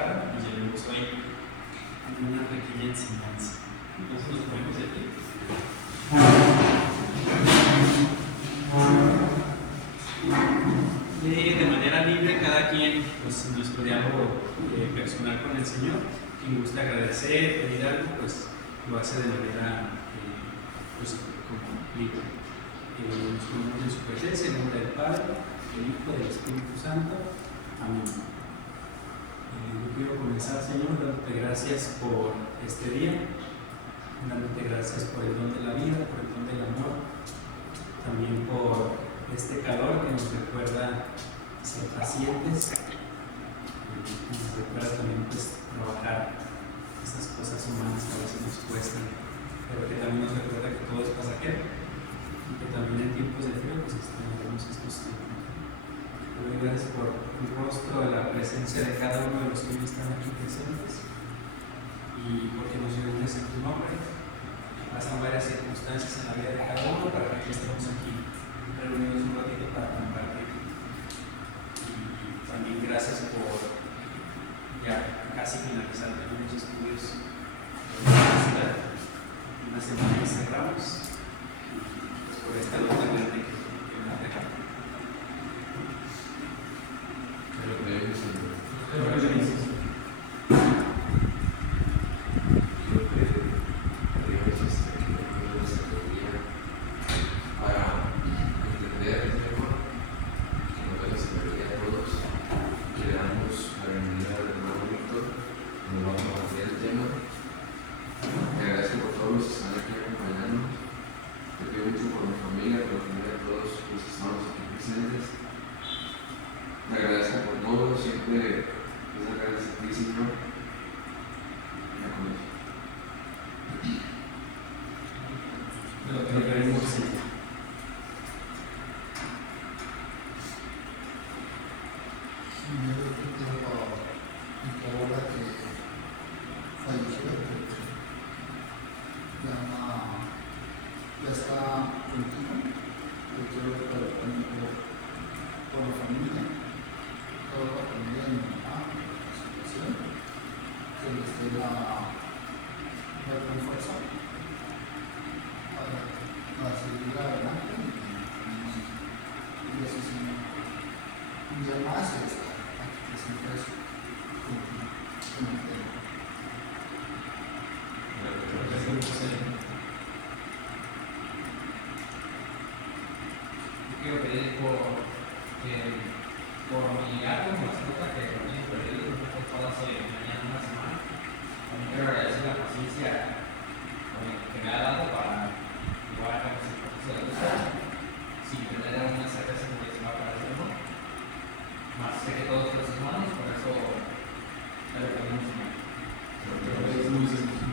cerrada y llevemos hoy una pequeña enseñanza. Entonces nos ponemos de pie. De manera libre, cada quien, pues, en nuestro diálogo personal con el Señor, quien gusta agradecer, pedir algo, pues lo hace de manera pues, como libre. Nos ponemos en su presencia, en nombre del Padre, del Hijo y del Espíritu Santo. Amén. Yo quiero comenzar, Señor, dándote gracias por este día, dándote gracias por el don de la vida, por el don del amor, también por este calor que nos recuerda ser pacientes, nos recuerda también pues, trabajar estas cosas humanas que a veces nos cuestan, pero que también nos recuerda que todo es pasajero y que también en tiempos de frío pues extrañaremos estos tiempos. Te doy gracias por el rostro, la presencia de cada uno de los que hoy están aquí presentes y porque nos reúnes en tu nombre. Pasan varias circunstancias en la vida de cada uno para que estemos aquí reunidos un ratito para compartir. Y también gracias por ya casi finalizar los estudios de la universidad. Una semana que cerramos pues por esta nota grande que me ha dejado. Pero creemos en Dios. Quiero pedir por mi gato, mascota, que también perdido toda hace mañana una semana. También quiero agradecer la paciencia que me ha dado para llevar a cabo ese proceso de luz sin tener alguna certeza de que se va a parar el tiempo. Más sé que todo está en sus manos, por eso le lo pedimos a Señor.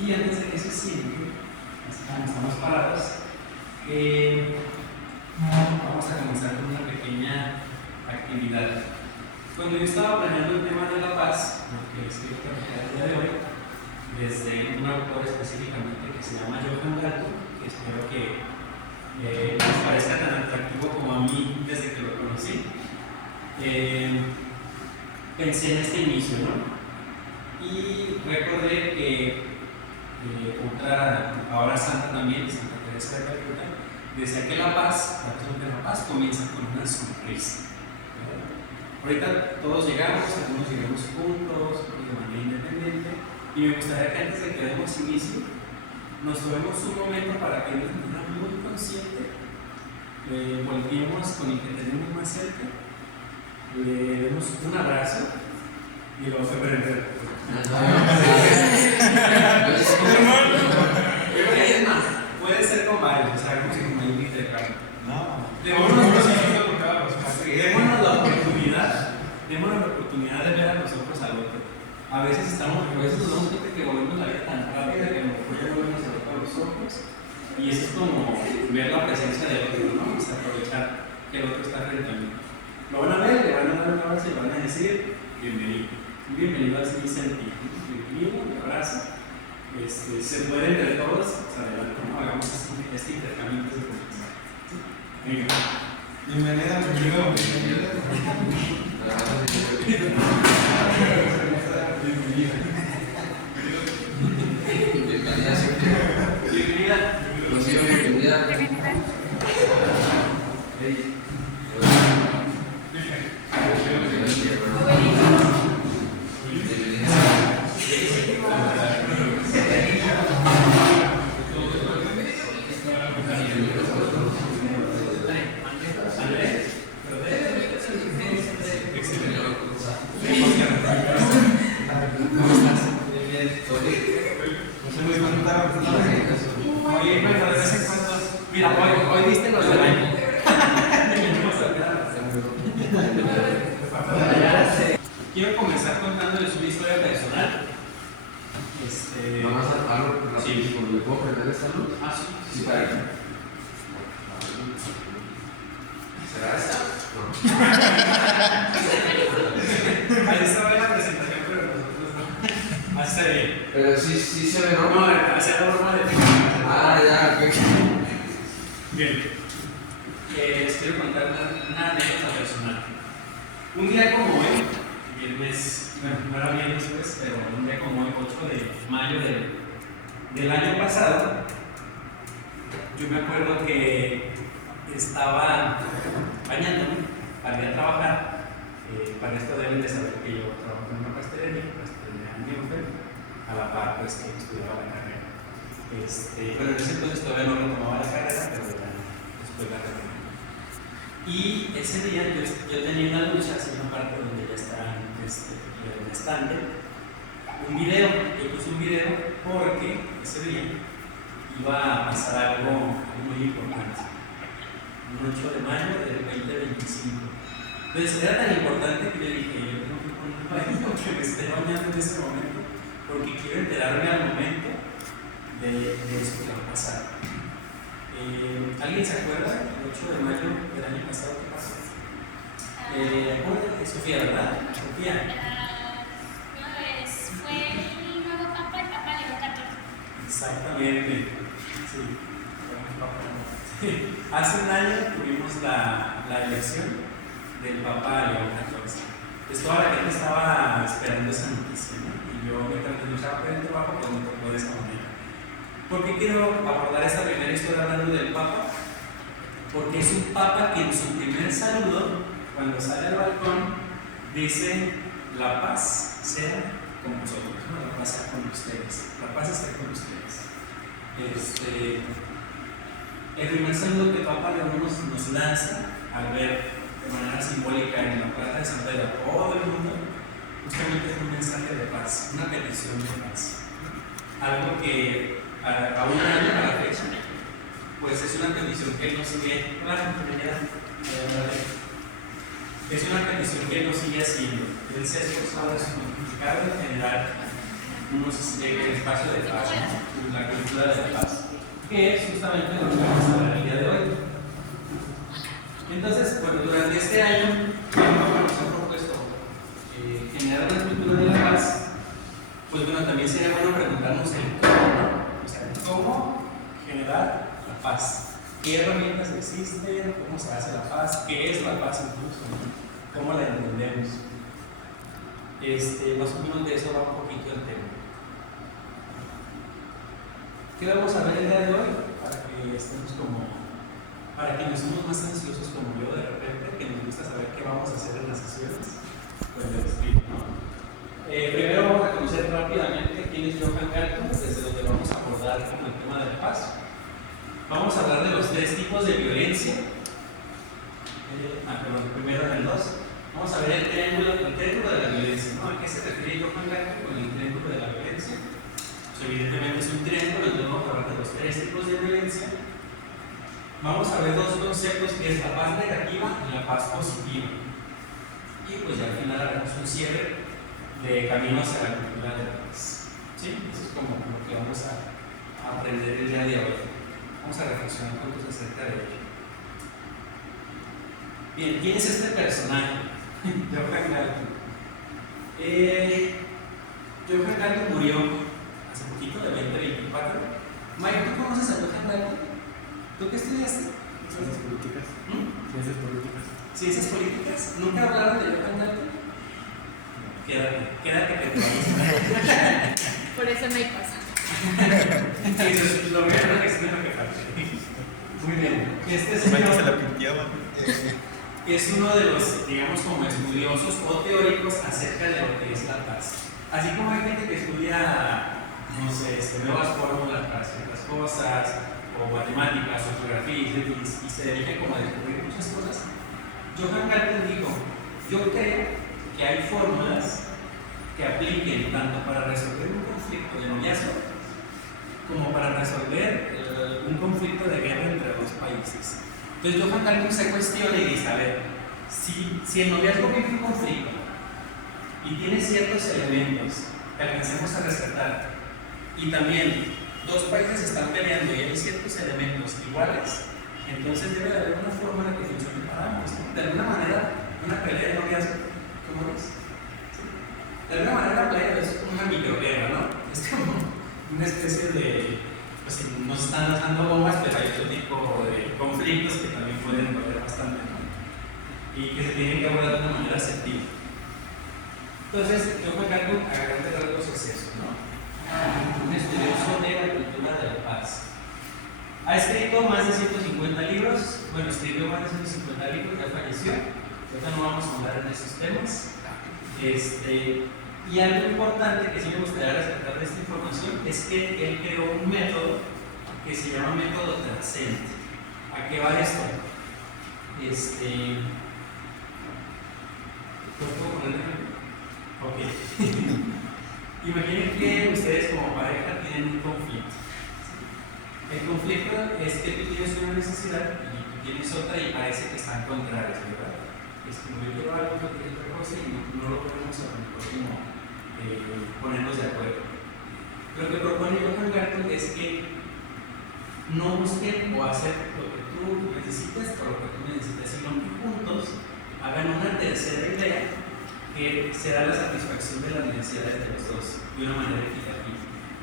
Y antes de que se siente, estamos parados, vamos a comenzar con una pequeña actividad. Cuando yo estaba planeando el tema de la paz, lo que les quiero platicar el día de hoy, desde un autor específicamente que se llama Johann Galtung, que espero que les parezca tan atractivo como a mí desde que lo conocí, pensé en este inicio, ¿no? Y recordé que otra, ahora santa también, Santa Teresa de Calcuta, decía que la paz, la razón de la paz comienza con una sonrisa. Ahorita todos llegamos, algunos llegamos juntos, otros de manera independiente, y me gustaría que antes de que demos inicio, nos tomemos un momento para que de una manera muy consciente volteemos con el que tenemos más cerca, le demos un abrazo y lo vamos a prender. Puede ser con varios, o sea, como si con mayor intercambio. Démonos la oportunidad de ver a los ojos al otro. A veces nos damos cuenta que volvemos la vida tan rápida que a lo mejor ya volvemos a ver a los ojos. Y eso es como ver la presencia del otro, ¿no? O sea, aprovechar que el otro está frente a mí. Lo van a ver, le van a dar un abrazo y le van a decir bienvenido. Bienvenido a ese sentido. Bienvenido, un abrazo. Se puede entre todos, o sea, adelante, ¿no? Hagamos este intercambio de confianza. Venga. Bienvenida, bienvenido. Quiero comenzar contándoles una historia personal. ¿No vas a algo? Sí. ¿Le puedo prender esta luz? Ah, sí. Sí, para aquí. ¿Será esta? No. Ahí estaba la presentación, pero nosotros no. Así se ve. Pero sí se ve, ¿no? No, hacia la forma de. Ah, ya, ok. Bien. Les quiero contar una anécdota personal. Un día como hoy, viernes, bueno, no era viernes pues, pero un día como hoy, 8 de mayo del año pasado, yo me acuerdo que estaba bañándome para ir a trabajar. Para esto deben de saber que yo trabajo en una pastelería en Newfeld, a la par pues que estudiaba la carrera. Pero en ese entonces todavía no retomaba la carrera, pero ya después la retomé. Y ese día yo tenía una lucha hacia una parte donde ya está el estante, un video. Yo puse un video porque ese día iba a pasar algo muy importante, un 8 de mayo del 2025. Entonces era tan importante que yo dije, yo tengo que poner un baño que me esté bañando en ese momento, porque quiero enterarme al momento de eso que va a pasar. ¿Alguien se acuerda el 8 de mayo del año pasado qué pasó? Acuérdate, Sofía, ¿verdad? Sofía. Fue el nuevo Papa, el Papa León XIV. Exactamente. Sí. Hace un año tuvimos la elección del Papa León XIV. Pues toda la gente estaba esperando esa noticia, ¿no? Y yo, mientras luchaba por el trabajo, pues me tocó de esa manera. ¿Por qué quiero abordar esta primera historia hablando del Papa? Porque es un Papa que en su primer saludo, cuando sale al balcón, dice: la paz sea con vosotros, ¿no? La paz sea con ustedes, la paz está con ustedes. El primer saludo que el Papa León nos lanza al ver de manera simbólica en la plaza de San Pedro a todo el mundo, justamente es un mensaje de paz, una petición de paz. Algo que a un año a la fecha, pues es una petición que él nos sigue, es una petición que él nos sigue haciendo. Él se ha esforzado en su pontificado en generar unos espacios de paz, ¿no? La cultura de la paz, que es justamente lo que vamos a hablar el día de hoy. Entonces, bueno, durante este año, nos ha propuesto generar una cultura de la paz. Pues bueno, también sería bueno preguntarnos el cómo, ¿no? O sea, cómo generar la paz. ¿Qué herramientas existen? ¿Cómo se hace la paz? ¿Qué es la paz incluso? ¿Cómo la entendemos? Más o menos de eso va un poquito el tema. ¿Qué vamos a ver el día de hoy? Para quienes somos más ansiosos como yo de repente, que nos gusta saber qué vamos a hacer en las sesiones, pues les explico, ¿no? Primero vamos a conocer rápidamente quién es Johann Galtung, desde donde vamos a abordar como el tema de la paz. Vamos a hablar de los 3 tipos de violencia. Primero en el 2. Vamos a ver el triángulo de la violencia, ¿no? ¿A qué se refiere Johann Galtung con el triángulo de la violencia? Pues evidentemente es un triángulo, entonces vamos a hablar de los 3 tipos de violencia. Vamos a ver 2 conceptos, que es la paz negativa y la paz positiva. Y pues ya al final haremos un cierre de camino hacia la cultura de la paz. ¿Sí? Eso es como lo que vamos a aprender el día de hoy. Vamos a reflexionar un poco acerca de ello. Bien, ¿quién es este personaje? Johann Galtung. Johann Galtung murió hace poquito, de 2024. Mike, ¿tú conoces a Johann Galtung? ¿Tú qué estudiaste? Ciencias políticas. Ciencias políticas. ¿Ciencias políticas? ¿Nunca hablaron de Johann Galtung? Quédate que te vamos a Por eso no hay paz. sí, lo veo, que es lo que falta. Muy bien. Es uno de los, digamos, como estudiosos o teóricos acerca de lo que es la paz. Así como hay gente que estudia, no sé, nuevas fórmulas para ciertas cosas, o matemáticas, o geografía, y se dedica como a descubrir muchas cosas. Johann Galtung dijo, yo creo que hay fórmulas que apliquen tanto para resolver un conflicto de noviazgo como para resolver un conflicto de guerra entre 2 países. Entonces Johann Galtung se cuestiona y dice, a ver, si el noviazgo vive un conflicto y tiene ciertos elementos que alcancemos a rescatar, y también 2 países están peleando y hay ciertos elementos iguales, entonces debe de haber una fórmula que funcione para ambos. De alguna manera, una pelea de noviazgo, ¿cómo ves? ¿Sí? De alguna manera, la pelea es como una microguerra, ¿no? Es como una especie de, pues nos están dando bombas, pero hay otro tipo de conflictos que también pueden doler bastante, ¿no? Y que se tienen que abordar de una manera asertiva. Entonces, Johann Galtung a grandes rasgos es eso, ¿no? Un estudioso de la cultura de la paz. Ha escrito más de 150 libros, bueno, escribió más de 150 libros, ya falleció. Ahorita no vamos a hablar en esos temas. Y algo importante que sí me gustaría rescatar de esta información es que él creó un método que se llama método trascendente. ¿A qué va esto? ¿Puedo ponerle? Ok. Imaginen que ustedes como pareja tienen un conflicto. El conflicto es que tú tienes una necesidad y tú tienes otra y parece que están contrarias, ¿verdad? Es como yo quiero algo, tú quieres otra cosa y no lo podemos ponernos de acuerdo. Lo que propone Johann Galtung es que no busquen o hacer lo que tú necesites o lo que tú necesites, sino que juntos hagan una tercera idea que será la satisfacción de las necesidades de los dos de una manera equitativa,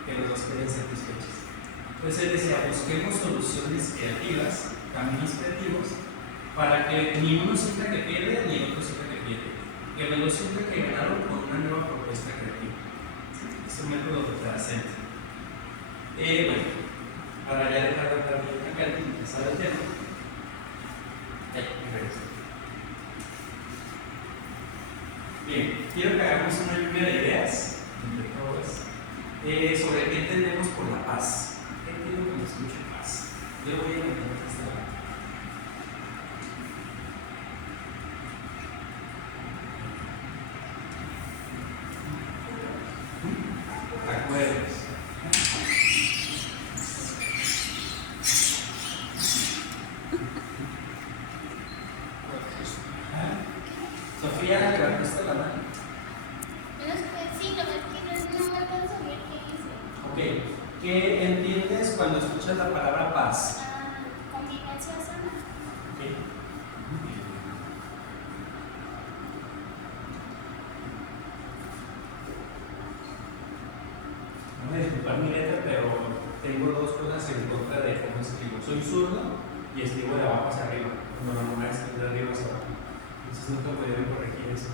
que los dos queden satisfechos. Entonces él decía, busquemos soluciones creativas, caminos creativos, para que ni uno sienta que pierde ni el otro sienta que pierde, que los dos sientan que ganaron con una nueva propuesta creativa. Es un método trascendente. Bueno, para ya dejar de hablar de Johann Galtung y empezar el tema, regreso. Bien, quiero que hagamos una lluvia de ideas, entre todos, sobre qué entendemos por la paz. ¿Qué entiendo cuando escucho paz? Yo voy a entender esta parte. Acuerdos. Sofía, ¿levantaste la mano? Sí, lo que no me alcanzo a ver qué dice. Ok. ¿Qué entiendes cuando escuchas la palabra paz? Convivencia sana. Ok. Voy a disculpar mi letra, pero tengo 2 cosas en contra de cómo escribo. Soy zurdo y escribo de abajo hacia arriba. Cuando la normal es de arriba hacia abajo. Entonces nunca pudieron corregir eso.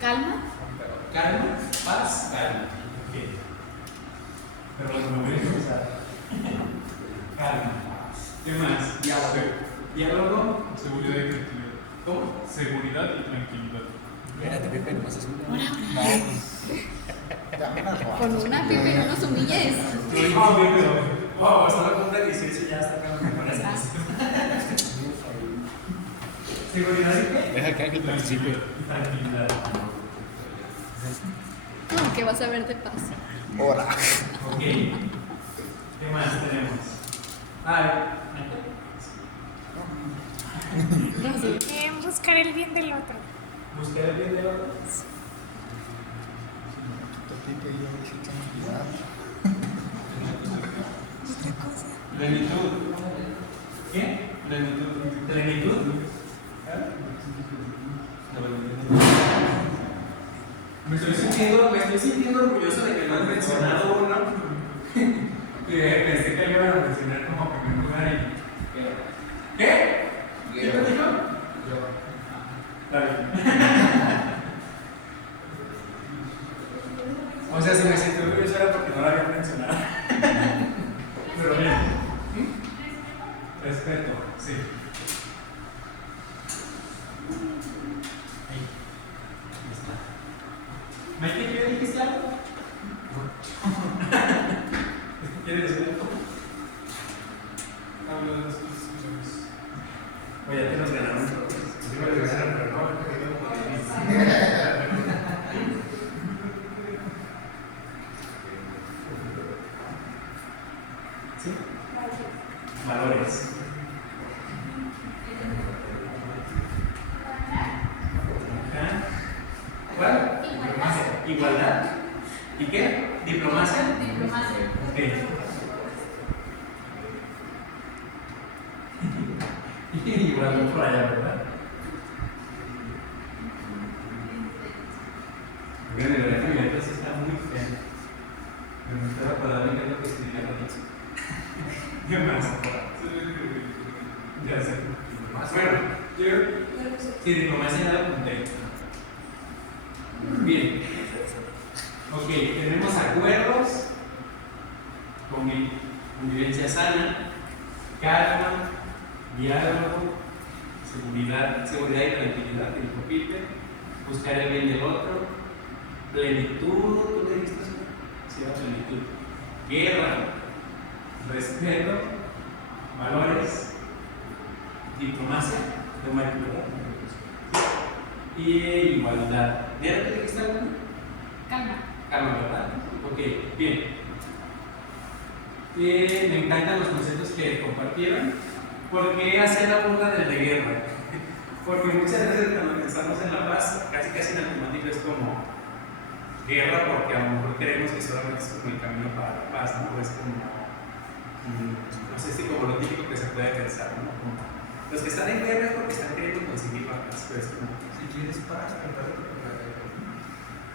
Calma. Calma. paz, calma. Ok. Pero lo que me voy a empezar. Calma. ¿Qué más? Diálogo. Diálogo. Seguridad y tranquilidad. ¿Cómo? Seguridad y tranquilidad. Espérate, Pepe, nomás es una. Con una Pepe, no nos humilles. Wow, hasta la punta 18 ya está acá. Seguridad y qué? Deja que Ángel participe. Tranquilidad. Como que vas a ver de paz. Hola. Ok. ¿Qué más tenemos? Buscar el bien del otro. Buscar el bien del otro. Plenitud. ¿Qué? Plenitud. ¿Plenitud? Me estoy sintiendo orgulloso de que no has mencionado uno. Que pensé que lo iban a mencionar como primer lugar y... ¿Qué? ¿Qué te dijo? Está bien. O sea, si me siento orgulloso era porque no lo había mencionado. Pero bien. Respeto, sí. Ahí está. Mike, ¿qué dijiste algo? ¿Quieres decir algo? Habla de las cosas que sabes. Oye, ya te nos ganaron todos. Sí, me lo ganaron, pero no. ¿Sí? Valores. Ajá. ¿Cuál? Igualdad. ¿Y qué? ¿Diplomacia? Ok. Igual por allá, ¿verdad? Bueno, la verdad que mi letra sí está muy fea. Me gustaría acordar de qué es lo que escribía la dicho. ¿Qué más? Ya sé. Bueno, yo... Sí, diplomacia ya la apunté. Bien. Ok, tenemos acuerdos, convivencia sana, calma, diálogo, seguridad y tranquilidad, que dijo Peter, buscar el bien del otro, plenitud, ¿tú le dijiste eso? Sí, la plenitud, guerra, respeto, valores, diplomacia, y igualdad. ¿Diana te dijiste algo? Calma. Calma, ¿verdad? Ok, bien. Me encantan los conceptos que compartieron. ¿Por qué hacer la burla del de guerra? Porque muchas veces cuando pensamos en la paz, casi en automático es como guerra, porque a lo mejor creemos que solamente es como el camino para la paz, ¿no? Es como, no sé si como lo típico que se puede pensar, ¿no? Como, los que están en guerra es porque están queriendo conseguir la paz, pues como, si quieres paz,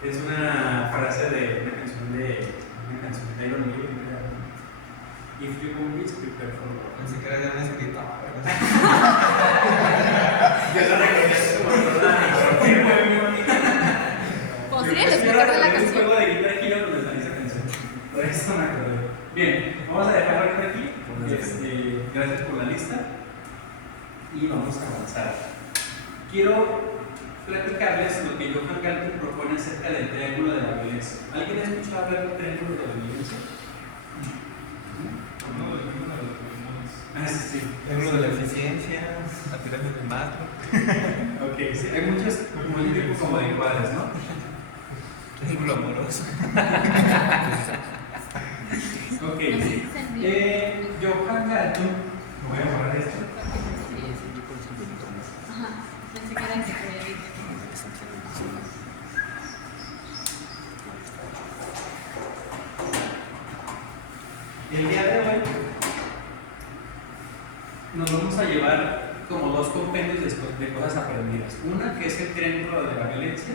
es una frase de una canción de Iron Maiden. If you come rich, prepare for war. Pensé que era de un escritor. Yo lo reconozco como Podría explicar de la un canción. juego de guitarra Hero donde sale esa canción. Por eso me acordé. Bien, vamos a dejarlo por aquí. Gracias por la lista. Y vamos a avanzar. Quiero platicarles lo que Johann Galtung propone acerca del triángulo de la violencia. ¿Alguien ha escuchado hablar del triángulo de la violencia? No, del tema de los pulmones. Ah, sí, sí. Triángulo de la eficiencia, la pirámide de Maslow. Ok, sí, hay muchos tipos como de cuadros, ¿no? Triángulo amoroso. Ok, Johann Galtung, voy a borrar esto. Ajá, pensé que era psicología. El día de hoy nos vamos a llevar como dos compendios de cosas aprendidas. Una que es el triángulo de la violencia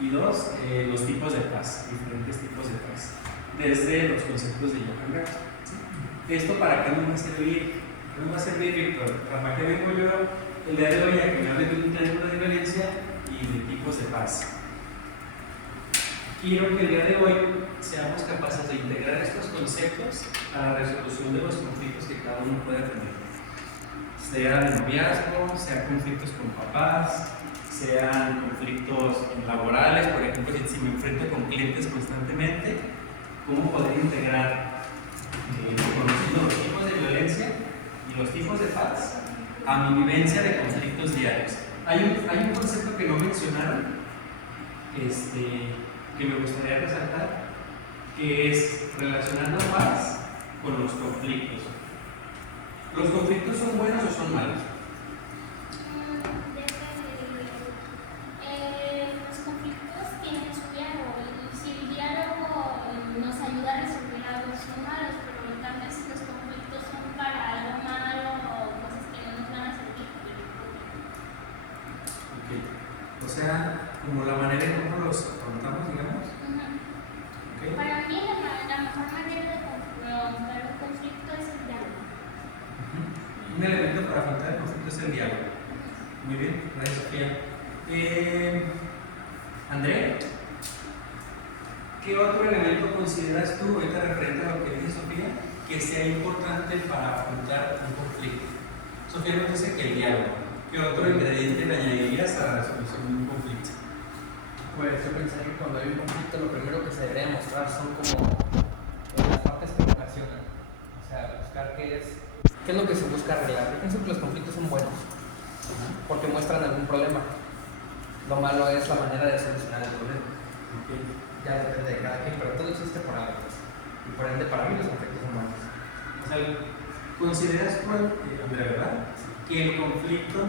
y dos, los tipos de paz, diferentes tipos de paz, desde los conceptos de Johann Galtung. ¿Sí? ¿Esto para qué nos va a servir? ¿Qué nos va a servir, Víctor? ¿Para qué vengo yo el día de hoy a que me hable de un triángulo de violencia y de tipos de paz? quiero que el día de hoy seamos capaces de integrar estos conceptos a la resolución de los conflictos que cada uno puede tener. Sea de noviazgo, sean conflictos con papás, sean conflictos laborales, por ejemplo, si me enfrento con clientes constantemente, ¿cómo poder integrar, conociendo los tipos de violencia y los tipos de paz, a mi vivencia de conflictos diarios? Hay un concepto que no mencionaron, que me gustaría resaltar, que es relacionar la paz con los conflictos. ¿Los conflictos son buenos o son malos? Los conflictos tienen su diálogo y si el diálogo nos ayuda a resolver algo son malos, pero tal vez si los conflictos son para algo malo o cosas que no nos van a servir. Okay. O sea, como la manera en cómo los afrontamos, digamos. Okay. Para mí la mejor manera de afrontar un conflicto es el diálogo. Un elemento para afrontar el conflicto es el diálogo. Muy bien, gracias Sofía. Andrea, ¿qué otro elemento consideras tú, ahorita referente a lo que dice Sofía, que sea importante para afrontar un conflicto? Sofía nos dice que el diálogo. ¿Qué otro ingrediente le añadirías a la resolución de un conflicto? Pues yo pensaría que cuando hay un conflicto lo primero que se debería mostrar son como las partes que lo ocasionan. O sea, buscar qué es lo que se busca arreglar. Yo pienso que los conflictos son buenos porque muestran algún problema. Lo malo es la manera de solucionar el problema. Okay. Ya depende de cada quien, pero todo existe por algo. Y por ende, para mí los conflictos son buenos. O sea, ¿consideras tú, Andrea, verdad, que el conflicto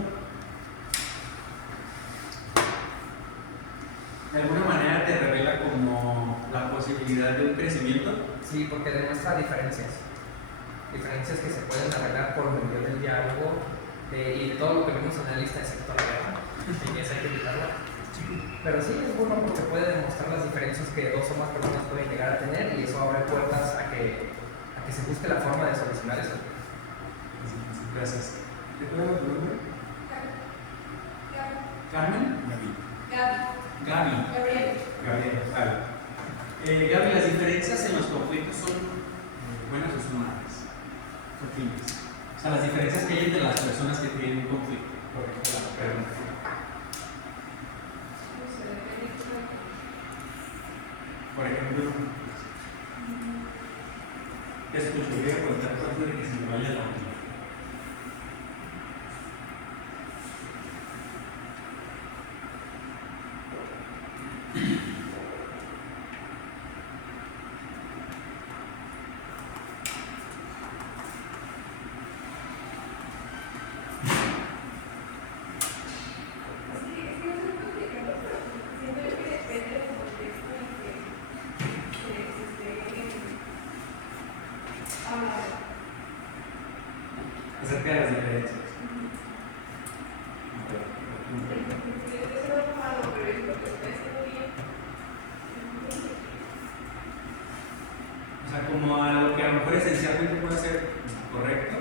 de alguna manera te revela como la posibilidad de un crecimiento? Sí, porque demuestra diferencias. Diferencias que se pueden arreglar por medio del diálogo y todo lo que vemos en la lista, excepto la guerra. Y esa hay que evitarla. Pero sí es bueno porque puede demostrar las diferencias que dos o más personas pueden llegar a tener y eso abre puertas a que se busque la forma de solucionar eso. Gracias. ¿Te acuerdas tu nombre? ¿Carmen? Gaby. Gabriela, vale. Gaby, ¿las diferencias en los conflictos son buenas o son malas? ¿Qué opinas? O sea, las diferencias que hay entre las personas que tienen un conflicto. Por ejemplo, Por ejemplo, te escucho, voy a contar antes de que se me vaya la última. Acerca de las diferencias. O sea, como a lo que a lo mejor esencialmente puede ser correcto,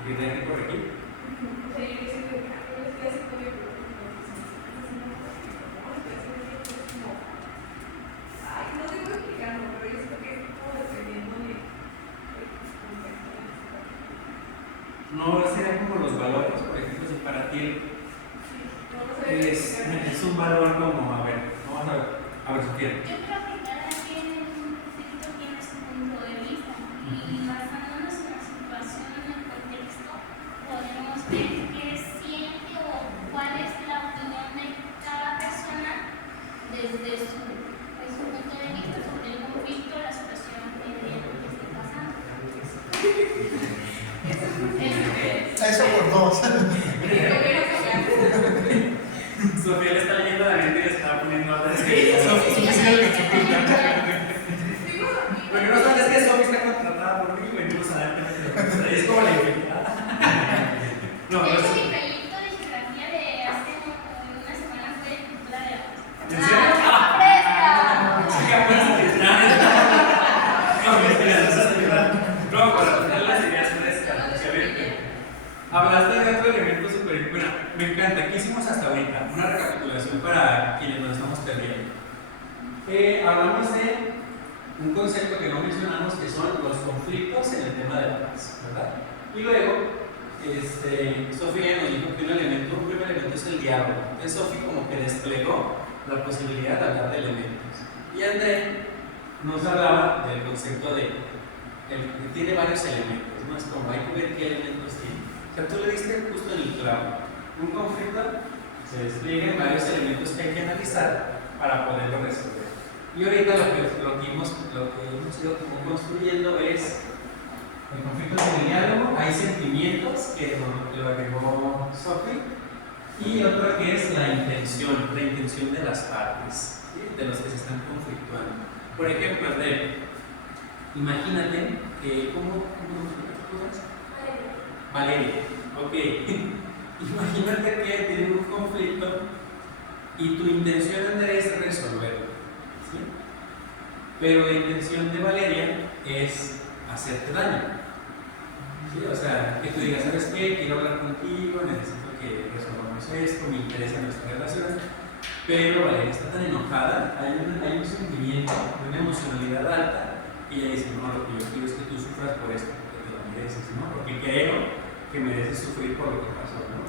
y que tenga que corregir. No serían como los valores, por ejemplo, si para ti es un valor como, a ver, vamos a ver, Sofía. Yo creo que cada quien en un conflicto tiene su punto de vista y basándonos en la situación, en el contexto, podemos ver qué siente o cuál es la opinión de cada persona desde su punto de vista sobre el conflicto, la situación que esté pasando. Eso por dos. Sofía le está leyendo a la gente y le está poniendo a Porque no sabes que Sofía está contratada por mí y venimos a darte. Es como la invitada. No, De pero hecho, mi proyecto de geografía de hace una semana fue de cultura de la ¿en serio? ¡Fresca! ¿Qué puedes decir? No, para tener las ideas frescas. Excelente. Hablaste de otro elemento súper. Bueno, me encanta. ¿Qué hicimos hasta ahorita? Una recapitulación para quienes nos estamos perdiendo. Hablamos de un concepto que no mencionamos, que son los conflictos en el tema de la paz, ¿verdad? Y luego, Sofía nos dijo que un primer elemento es el diálogo. Entonces Sofía como que desplegó la posibilidad de hablar de elementos. Y André nos hablaba del concepto de que tiene varios elementos, ¿no? Es como hay que ver qué elementos tiene. O sea, tú le diste justo en el clavo. Un conflicto se despliega en varios elementos que hay que analizar para poderlo resolver. Y ahorita lo que hemos ido como construyendo es el conflicto en el diálogo. Hay sentimientos que lo agregó Sophie, y otra que es la intención de las partes, ¿sí? De los que se están conflictuando. Por ejemplo, imagínate que, ¿cómo es? Valeria, ok. Imagínate que tienen un conflicto y tu intención, Andrés, es resolverlo, ¿sí? Pero la intención de Valeria es hacerte daño, ¿sí? O sea, que tú digas, ¿sabes qué? Quiero hablar contigo, necesito que resolvamos esto, me interesa nuestra relación, pero Valeria está tan enojada, hay un sentimiento, una emocionalidad alta, y ella dice, no, lo que yo quiero es que tú sufras por esto, porque te lo mereces, ¿no? Porque creo que mereces sufrir por lo que pasó, ¿no?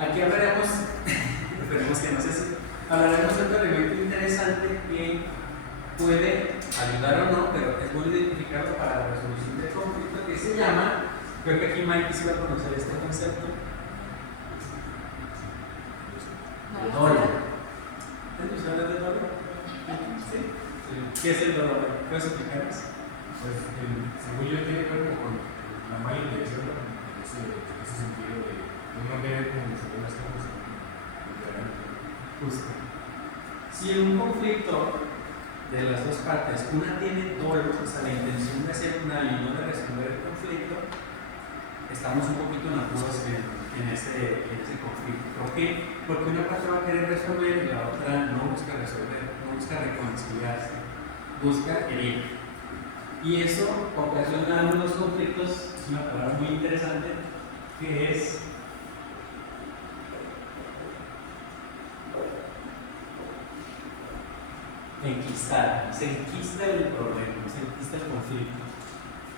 Aquí hablaremos, esperemos que no sé si, hablaremos de otro elemento interesante que puede ayudar o no, pero es bueno identificarlo para la resolución del conflicto, que se llama, creo que aquí Mike sí va a conocer este concepto, el dolo. ¿Entonces hablas del dolo? ¿Sí? ¿Qué es el dolo? ¿Puedes explicarnos? Pues, según yo, tiene que ver con la mala intención, ¿no? Ese sentido de no querer como resolver las cosas. Justo. Si en un conflicto de las dos partes, una tiene dolo, o sea, la intención de hacer un daño y no de resolver el conflicto, estamos un poquito en apuros en ese conflicto. ¿Por qué? Porque una parte va a querer resolver y la otra no busca resolver, no busca reconciliarse, busca herir. Y eso ocasiona unos conflictos, es una palabra muy interesante, que es enquistar. Se enquista el problema, se enquista el conflicto.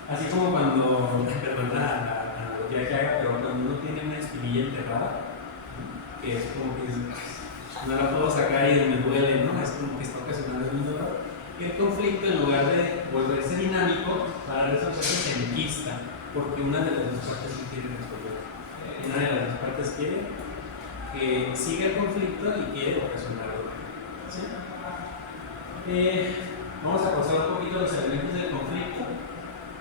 Así como cuando, perdón la analogía que haga, pero cuando uno tiene una espinilla enterrada, que es como que no la puedo sacar y me duele, ¿no? Es como que está ocasionando un dolor. El conflicto, en lugar de volverse dinámico, para resolverse se enquista, porque una de las dos partes sí quiere resolver. Una de las dos partes quiere que siga el conflicto y quiere ocasionar dolor. ¿Sí? Vamos a pasar un poquito a los elementos del conflicto,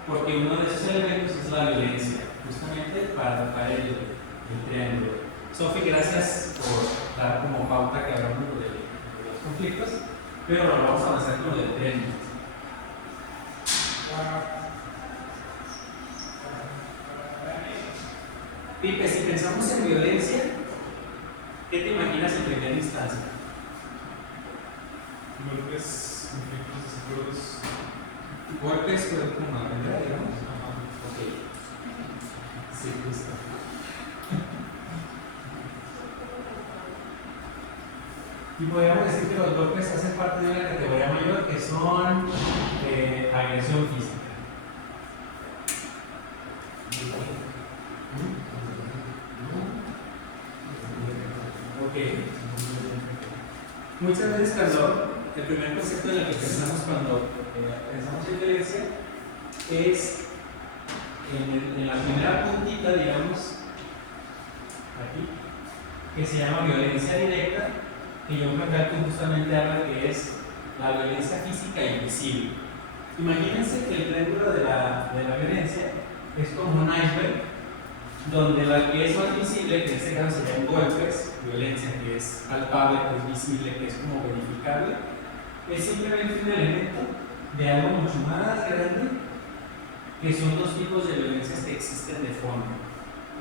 porque uno de esos elementos es la violencia, justamente para tapar el triángulo. Sofi, gracias por dar como pauta que hablamos de los conflictos, pero ahora vamos a avanzar con lo del triángulo. Pipe, si pensamos en violencia, ¿qué te imaginas en primera instancia? Golpes, conflictos, desacuerdos. Golpes, pero como la primera, digamos. Ok. Sí, justo. Y podríamos decir que los golpes hacen parte de una categoría mayor que son agresión física. Ok. Muchas veces cuando el primer concepto en el que pensamos cuando pensamos en violencia es en la primera puntita, digamos, aquí, que se llama violencia directa, que John McCarthy justamente habla que es la violencia física invisible. Imagínense que el triángulo de la violencia es como un iceberg, donde la que es más visible, que en este caso serían golpes, violencia que es palpable, que es visible, que es como verificable, es simplemente un elemento de algo mucho más grande, que son dos tipos de violencias que existen de fondo: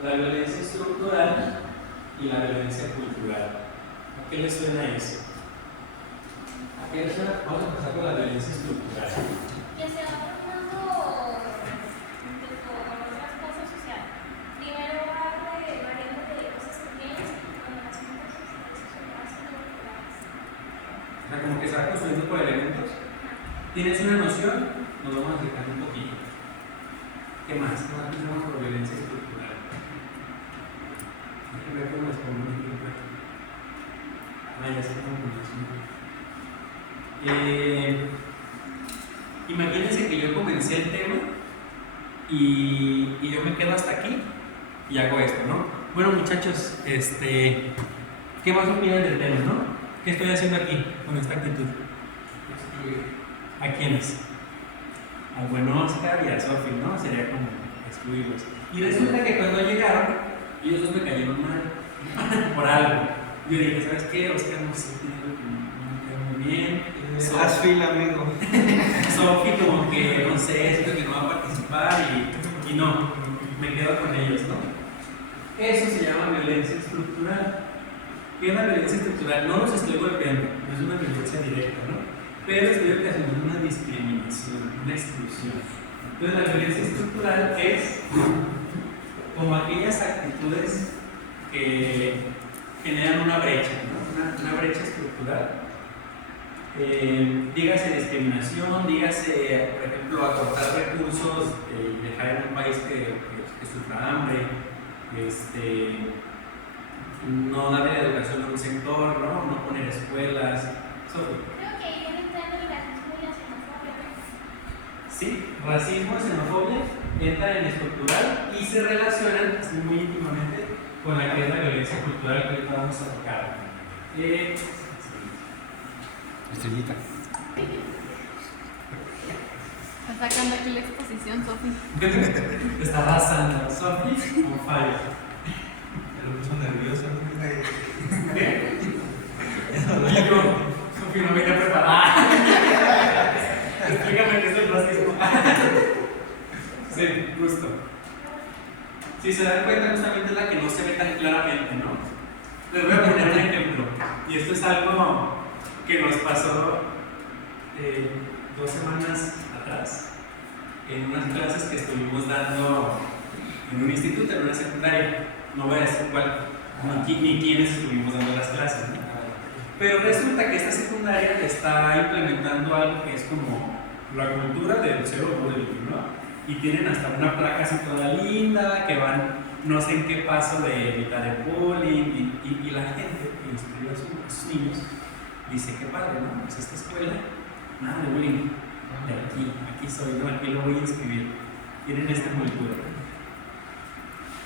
la violencia estructural y la violencia cultural. ¿A qué le suena eso? ¿A qué le suena? Vamos a empezar con la violencia estructural. Que se va formando con otras cosas, o sea, primero va variando de cosas pequeñas, con las cosas se hacen estructurales. O sea, como que se va construyendo por elementos. ¿Tienes una noción? Nos vamos acercando un poquito. ¿Qué más? ¿Qué más pensamos por violencia estructural? Hay que ver cómo les pongo un ejemplo aquí. Ya sé cómo imagínense que yo comencé el tema y yo me quedo hasta aquí y hago esto, ¿no? Bueno, muchachos, ¿qué más opinan del tema, no? ¿Qué estoy haciendo aquí con esta actitud? ¿A quiénes? Al buen Oscar y a Sofi, ¿no? Sería como excluirlos. Y resulta que cuando llegaron, ellos dos me cayeron mal por algo. Yo dije, ¿sabes qué? Oscar no sé, no me quedó muy bien. Haz fila, amigo. Sofi como que, no sé, siento que no va a participar y no, me quedo con ellos, ¿no? Eso se llama violencia estructural. ¿Qué es la violencia estructural? No los estoy golpeando, no es una violencia directa, ¿no? Pero estoy ocasionando una discriminación, una exclusión. Entonces la violencia estructural es como aquellas actitudes que generan una brecha, ¿no? Una brecha estructural. Dígase discriminación, dígase, por ejemplo, acortar recursos, dejar en un país que sufra hambre, no darle educación a un sector, no poner escuelas. Sofi. Creo que ahí viene entrando el racismo y la xenofobia, ¿no? Sí, racismo y xenofobia entran en estructural y se relacionan así muy íntimamente con la que es la violencia cultural que ahorita vamos a tocar. Estrellita. Está sacando aquí la exposición, Sofi. Está arrasando. Sofi, on fire. Me puso nervioso. ¿Qué? Sofi no venía preparada. Explícame qué es el racismo. Sí, justo. Si se dan cuenta, justamente es la que no se ve tan claramente, ¿no? Les voy a poner un ejemplo. Y esto es algo que nos pasó 2 semanas atrás en unas clases que estuvimos dando en un instituto, en una secundaria. No voy a decir cuál, ni quiénes estuvimos dando las clases, ¿no? Pero resulta que esta secundaria está implementando algo que es como la cultura del cero bullying, ¿no? Y tienen hasta una placa así toda linda, que van no sé en qué paso de evitar el bullying, y la gente que inscribió a sus niños dice, qué padre, ¿no? Pues esta escuela, nada de bullying, de aquí soy, ¿no? Aquí lo voy a inscribir. Tienen esta cultura.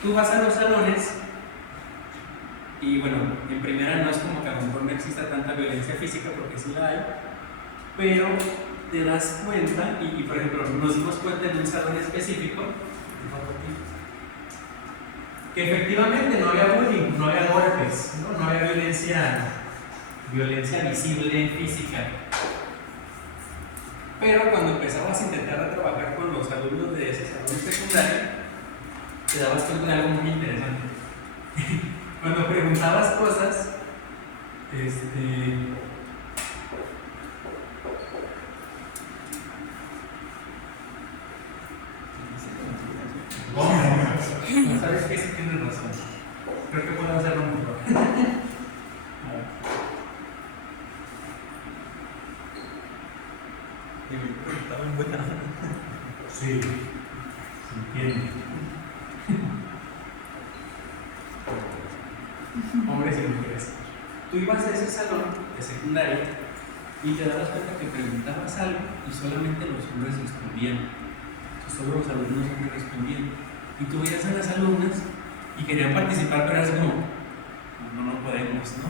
Tú vas a los salones y bueno, en primera no es como que a lo mejor no exista tanta violencia física, porque sí la hay, pero te das cuenta, y por ejemplo, nos dimos cuenta en un salón específico, que efectivamente no había bullying, no había golpes, no había violencia visible física. Pero cuando empezabas a intentar trabajar con los alumnos de ese salón secundario, te dabas cuenta de algo muy interesante. Cuando preguntabas cosas, no sabes qué, sí tienes razón. Creo que puedo hacerlo mejor. Sí, se entiende. Hombres y mujeres. Tú ibas a ese salón de secundaria y te dabas cuenta que preguntabas algo y solamente los hombres respondían. Solo los alumnos hombres respondían. Y tú veías a las alumnas y querían participar, pero es como, no podemos, ¿no?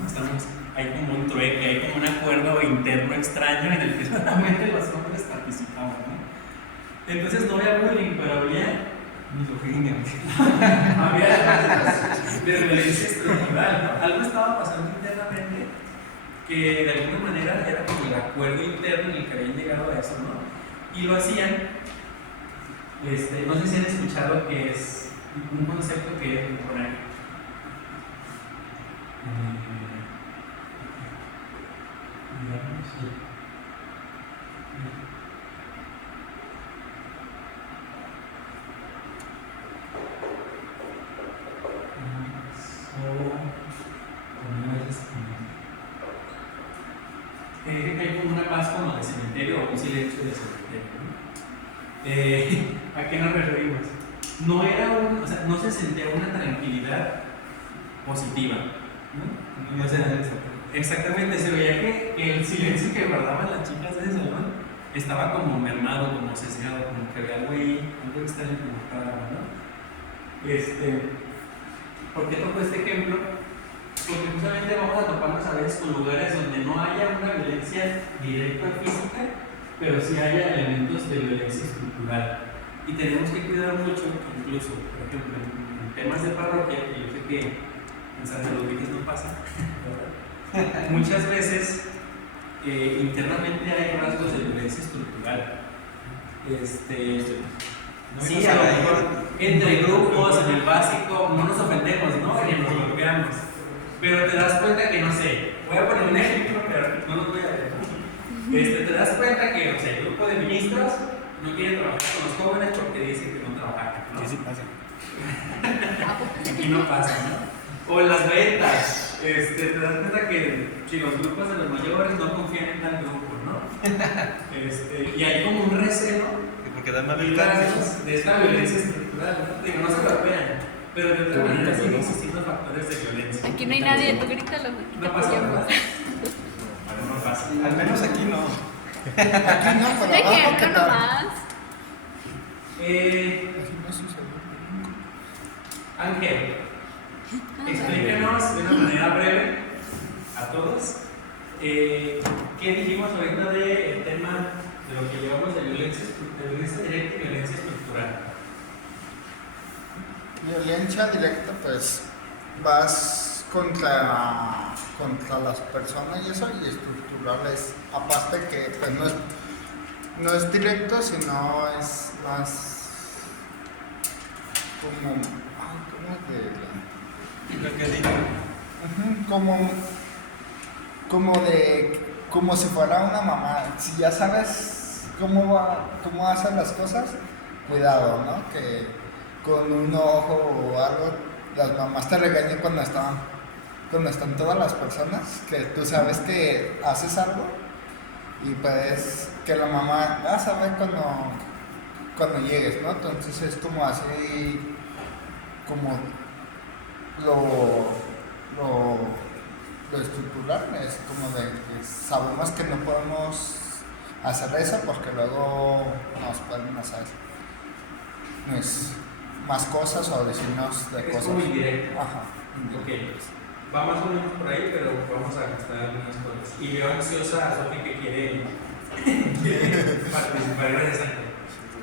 Hay como un trueque, hay como un acuerdo interno extraño en el que solamente los hombres participaban, ¿no? Entonces no había bullying, pero había misoginia. Había de violencia estructural, ¿no? Algo estaba pasando internamente que de alguna manera era como el acuerdo interno en el que habían llegado a eso, ¿no? Y lo hacían, no sé si han escuchado que es un concepto que es por ahí. hay como una paz como de cementerio o un silencio de cementerio, ¿no? ¿A qué nos referimos? No era o sea, no se sentía una tranquilidad positiva, ¿no? O sea, exactamente, se veía que el silencio que guardaban las chicas de ese salón estaba como mermado, como sesgado, como que había algo ahí, algo extraño como cada, ¿no? ¿Por qué toco este ejemplo? Porque justamente vamos a toparnos a veces con lugares donde no haya una violencia directa física, pero sí haya elementos de violencia estructural. Y tenemos que cuidar mucho, incluso, por ejemplo, en temas de parroquia, que yo sé que en Santa Ludwig no pasa, ¿verdad? Muchas veces internamente hay rasgos de violencia estructural. Sí, a lo mejor entre grupos, en el básico, no nos ofendemos, ¿no? Ni nos golpeamos. Pero te das cuenta que, no sé, voy a poner un ejemplo, pero no lo voy a ver. Te das cuenta que, no sé, el grupo de ministros no quiere trabajar con los jóvenes porque dicen que no trabajan, ¿no? Sí, sí pasa. Aquí no pasa, ¿no? O en las ventas, te das cuenta que si los grupos de los mayores no confían en tal grupo, ¿no? Y hay como un recelo Porque dan mal y rasgos de esta violencia estructural, ¿no? Digo, no se lo vean, pero de otra manera siguen existiendo factores de violencia. Aquí no hay nadie, tú grítalo. No pasa nada. No pasa. Al menos aquí no. Aquí no, Un pero abajo, ¿qué ejemplo tal? nomás. Aquí no sucedió. Ángel, explícanos de una manera breve a todos qué dijimos ahorita del tema de lo que llevamos de violencia directa y violencia estructural. Violencia directa, pues vas contra las personas y eso, y estructural es aparte que pues, no es directo, sino es más como Lo que digo. como si fuera una mamá. Si ya sabes cómo hacen las cosas, cuidado, ¿no? Que con un ojo o algo las mamás te regañan cuando están todas las personas, que tú sabes que haces algo y puedes que la mamá sabe cuando llegues, ¿no? Entonces es como así, como lo estructural es como de que sabemos que no podemos hacer eso porque luego nos pueden hacer más cosas o decirnos de Es cosas. como indirecto. Ajá. Ok, va más o menos por ahí, pero vamos a gastar algunas cosas. Y veo ansiosa a Sofi que quiere participar. Gracias, Ángel.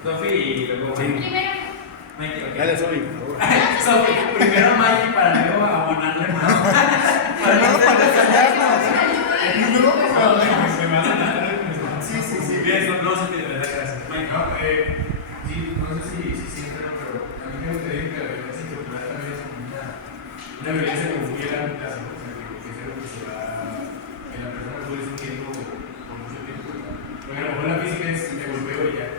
Sofi y luego Primero, Mikey. Okay. Dale, Sofi, por favor. Sofi, primero Mikey para luego abonarle más. Sí. Bien, no se pide, ¿verdad? Gracias. Mikey. No, sí, no sé si siempre, pero a mí me gustaría que la violencia estructural también es como una violencia como muy larga, ¿no? O sea, que es algo que se va, que la persona puede sintiendo por mucho tiempo. Porque a lo mejor la física es te golpeo y ya.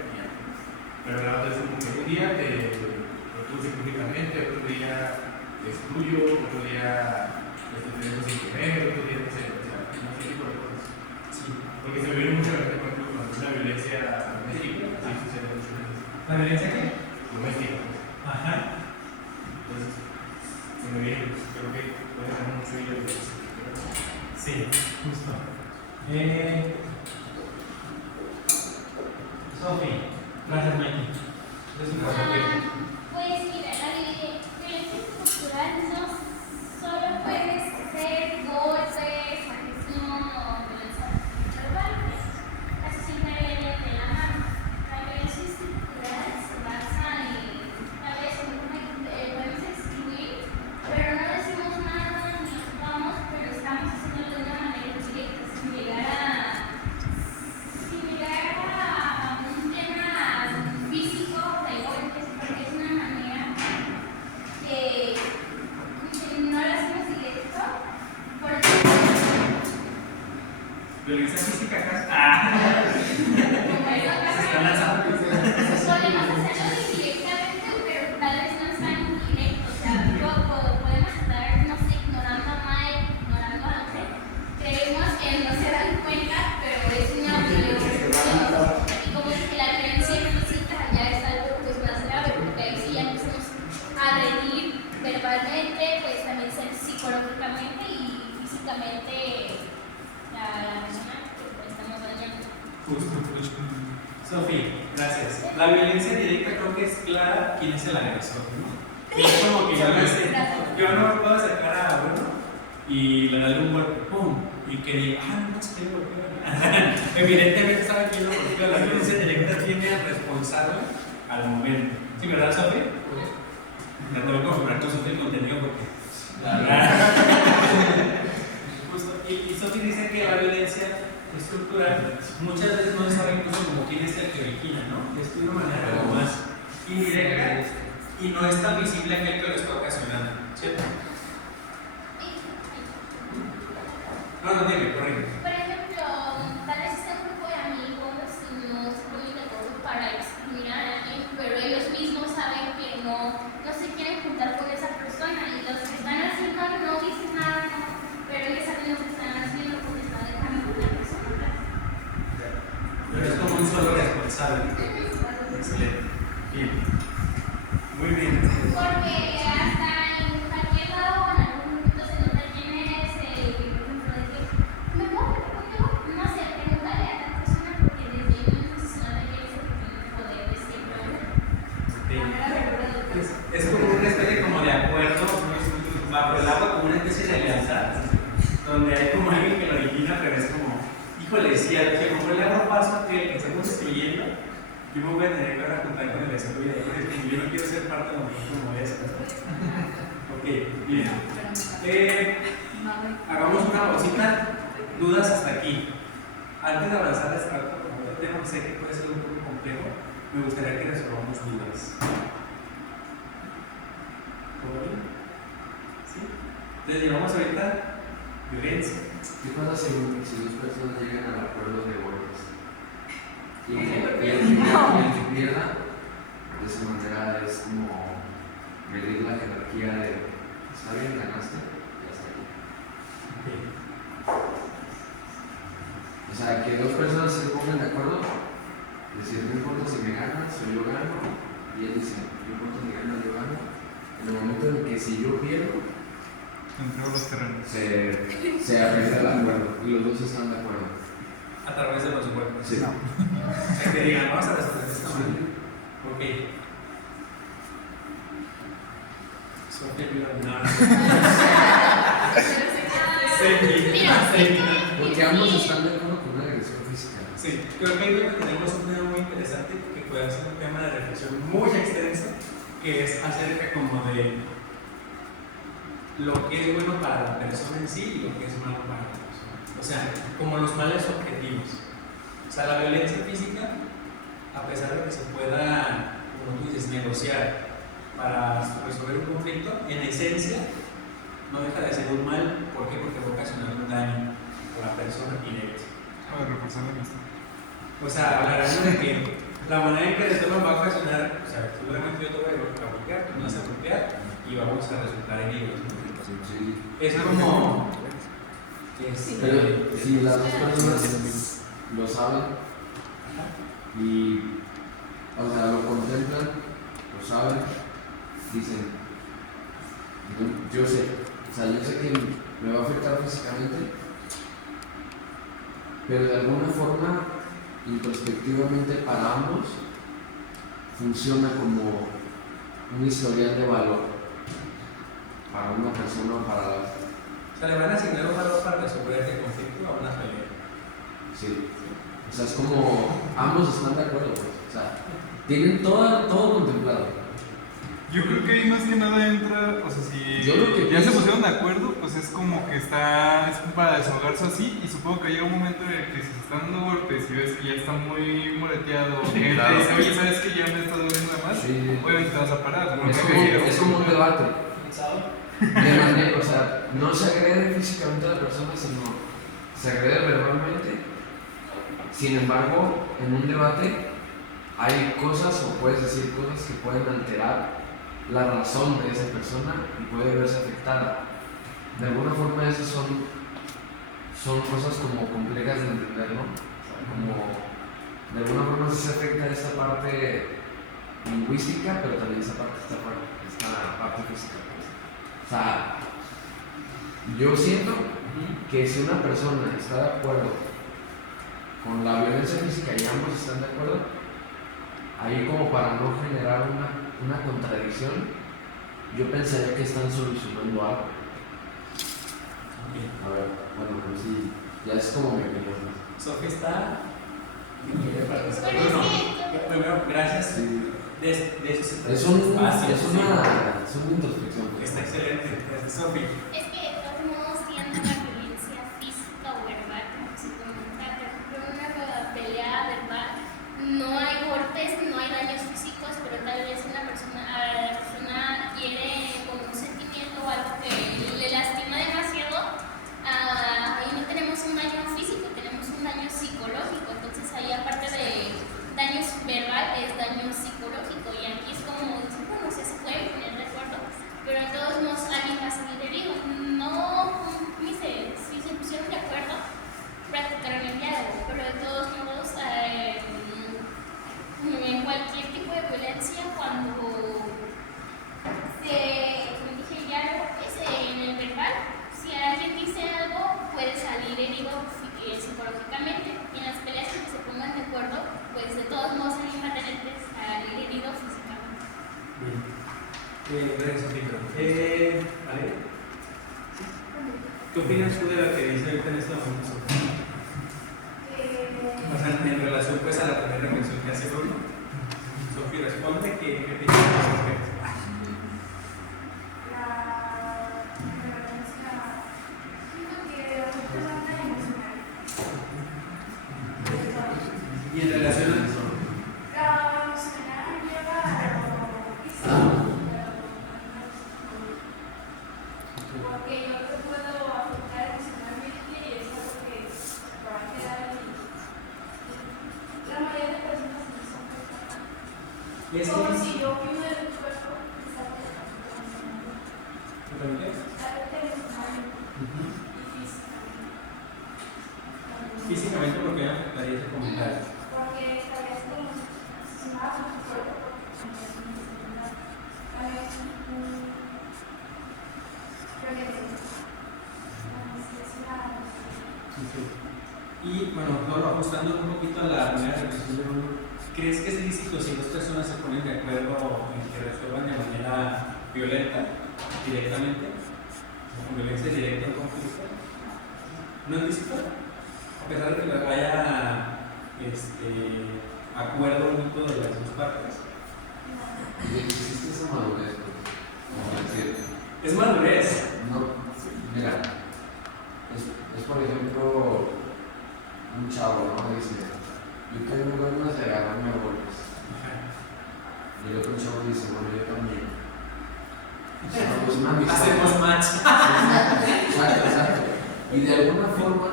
Pero la otra es como que un día te reduce públicamente, otro día te excluyo, otro día te dejo sin comer, otro día no sé, o sea, no sé tipo de cosas. Sí. Porque se me viene mucho a la mente, por ejemplo, cuando es una violencia doméstica, así sucede mucho veces. ¿La violencia qué? Doméstica. Ajá. Entonces, se me viene, pues, creo que puede tener mucho hilo de eso. Sí, justo. Sofi, gracias, Mikey. Es un caso que. pues mira, la violencia estructural no solo puede ser golpes, agresión o violencia verbal, casi siempre viene de la mano. La violencia estructural se basa en, tal vez, podemos excluir, pero no decimos nada ni actuamos, pero estamos haciéndolo de una manera directa, sin llegar a un tema físico de golpes, porque es una manera que no lo hacemos directo, porque Violencia física acá. como es lo que Se están lanzando. podemos hacerlo indirectamente, pero tal vez no es tan indirecto. O sea, podemos estar, no sé, ignorando a Mike, ignorando a Ángel. Creemos que no se dan cuenta Justo. Sofi, gracias. La violencia directa creo que es clara quién es el agresor, ¿no? Y es como que yo no me puedo acercar a uno y le darle un golpe, ¡pum! Y que diga, no sé qué golpear. Evidentemente sabe quién lo golpeó. La violencia directa tiene al responsable al momento. ¿Sí, verdad, Sofi? Ya te voy a confirmar con Sofi el contenido porque. Justo. Y Sofi dice que la violencia estructural muchas veces no se sabe incluso como quién es el que origina, ¿no? Es de una manera como más indirecta y no es tan visible aquel que lo está ocasionando, ¿cierto? No, dime, correcto. Por ejemplo, tal vez está un grupo de amigos y no se ponen de acuerdo para excluir a alguien, pero ellos mismos saben que no se quieren juntar con esa persona y los que están haciendo no dicen nada, no, pero ellos saben lo que están haciendo porque están dejando a la persona. Pero es como un solo responsable. Excelente. Bien. Muy bien. Porque hasta en cualquier lado, en algún momento se nota quién es, por ejemplo, de que me puedo meter contigo, no sé, preguntarle a tal persona porque desde un inicio se nota que es el que tiene el poder de siempre. Es como una especie como de acuerdo bajo el agua, como una especie de lealtad, donde hay como alguien que lo origina, pero es como, híjole, si como le hago paso a que estamos escribiendo, yo me voy a tener que ahora juntar con el excluido, porque yo no quiero ser parte de lo mismo como esto. Ok, bien. Hagamos una pausita. Dudas hasta aquí. Antes de avanzar a este tema, que sé que puede ser un poco complejo, me gustaría que resolvamos dudas. ¿Todo bien? ¿Sí? Entonces, llevamos ahorita violencia. ¿Qué pasa si dos personas llegan al acuerdo de golpes? Y el que pierda, de esa manera es como medir la jerarquía de está bien, ganaste, ya está aquí. O sea, que dos personas se pongan de acuerdo, decir, no importa si me ganas o yo gano, y él dice, no importa si ganas, yo gano. En el momento en que si yo pierdo, Entre los terrenos. se arregla el acuerdo y los dos están de acuerdo. A través de los cuerpos. Sí. O sea, que digan, vamos a resolver esta manera. Ok. Sofía, no. Porque ambos están de acuerdo con una agresión física. Sí, creo que ahí tenemos un tema muy interesante que puede ser un tema de reflexión muy extenso, que es acerca como de lo que es bueno para la persona en sí y lo que es malo para la persona. O sea, como los males objetivos. O sea, la violencia física, a pesar de que se pueda, como tú dices, negociar para resolver un conflicto, en esencia no deja de ser un mal. ¿Por qué? Porque va a ocasionar un daño a la persona directa. Para reforzar la amistad. O sea, hablarán de que la manera en que el tema va a ocasionar, o sea, seguramente yo te voy a golpear, tú me vas a golpear y vamos a resultar heridos, ¿no? Sí. Es como. Pero si las dos personas lo saben y, o sea, lo contemplan, lo saben, dicen, yo sé, o sea, yo sé que me va a afectar físicamente, pero de alguna forma, introspectivamente para ambos, funciona como un historial de valor para una persona o para la otra. O sea, le van a asignar un valor para resolver este conflicto a una pelea. Sí. O sea, es como ambos están de acuerdo, pues. O sea, tienen todo contemplado. Yo creo que ahí más que nada entra, o sea, si Yo lo que ya se pienso- pusieron de acuerdo, pues es como que es para desahogarse así, y supongo que llega un momento en el que si se están dando golpes y ves que ya está muy moreteado, que él te dice, oye, ¿sabes que ya me está doliendo más? Sí. Obviamente te vas a parar. ¿no? Es como un debate. De manera, o sea, no se agrede físicamente a la persona, sino se agrede verbalmente. Sin embargo, en un debate hay cosas o puedes decir cosas que pueden alterar la razón de esa persona y puede verse afectada. De alguna forma esas son cosas como complejas de entender, ¿no? O sea, como de alguna forma sí se afecta esta parte lingüística, pero también esta parte física. Pues. O sea, yo siento que si una persona está de acuerdo con la violencia física y ambos están de acuerdo, ahí como para no generar una contradicción, yo pensaría que están solucionando algo. A ver, bueno, pues sí, ya es como mi opinión. Sofía está. ¿Quiere participar? Pero No, es que primero, gracias. Sí. De eso se trata. Es una Sí. introspección. Está excelente. Gracias, Sofía. Es que de todos modos tiene la violencia física o verbal, como se comenta, por ejemplo, en una pelea verbal no hay golpes, no hay daños físicos, pero tal vez la persona quiere como un sentimiento o algo que le lastima demasiado. Ahí no tenemos un daño físico, tenemos un daño psicológico. Entonces ahí aparte de daños verbal es daño psicológico, y aquí es como, bueno, se puede poner de acuerdo, pero de todos modos alguien va a salir herido. No, dice, si se pusieron de acuerdo, practicaron el diálogo, pero de todos modos en cualquier tipo de violencia, cuando como dije, el diálogo es en el verbal. Si alguien dice algo, puede salir herido psicológicamente, y en las peleas que se pongan de acuerdo, pues de todos modos alguien va a tener que salir herido físicamente. Bien. Gracias, Sofía. ¿Vale? ¿Qué opinas tú de lo que dice ahorita en este momento, Sofía? O sea, en relación pues a la primera reflexión que hace Bruno. Sofía, responde que te dice al respecto. Y en relación a eso. Porque yo te puedo afectar emocionalmente y es algo que va a quedar y la mayoría de personas no son afectadas. Como si yo opino de mi cuerpo, es algo que está afectando. ¿Tú también? Emocionalmente y físicamente. Físicamente, ¿por qué afectaría ese comentario? Porque estarías como asesinado en tu cuerpo porque no es una enfermedad. También es Y bueno, solo ajustando un poquito a la primera reflexión de Bruno, ¿crees que es lícito si dos personas se ponen de acuerdo en que resuelvan de manera violenta, directamente, con violencia directa en conflicto? ¿No es lícito? A pesar de que haya acuerdo mutuo de las dos partes. Y existe esa madurez, pues, es decir, Es madurez. no, mira, es por ejemplo un chavo, ¿no? Dice, yo tengo ganas de agarrarme a golpes. Y el otro chavo dice, bueno, yo también. Pues una amistad. Hacemos match. Exacto. Y de alguna forma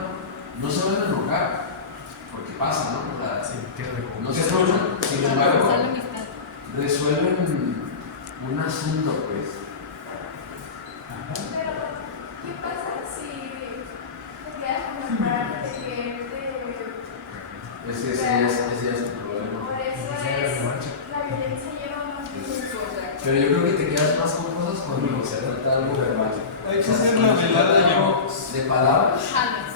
no se van a enojar, porque pasa, ¿no? O sea, no se enojan, sin embargo, Solo amistad. resuelven un asunto, pues. Pero, ¿qué pasa si te quedas con la parte de que Ese ya es tu problema. por eso la violencia lleva más tiempo? Pero yo creo que te quedas más con cosas cuando se trata algo verbal. Hay que hacer la velada yo. De palabras, James.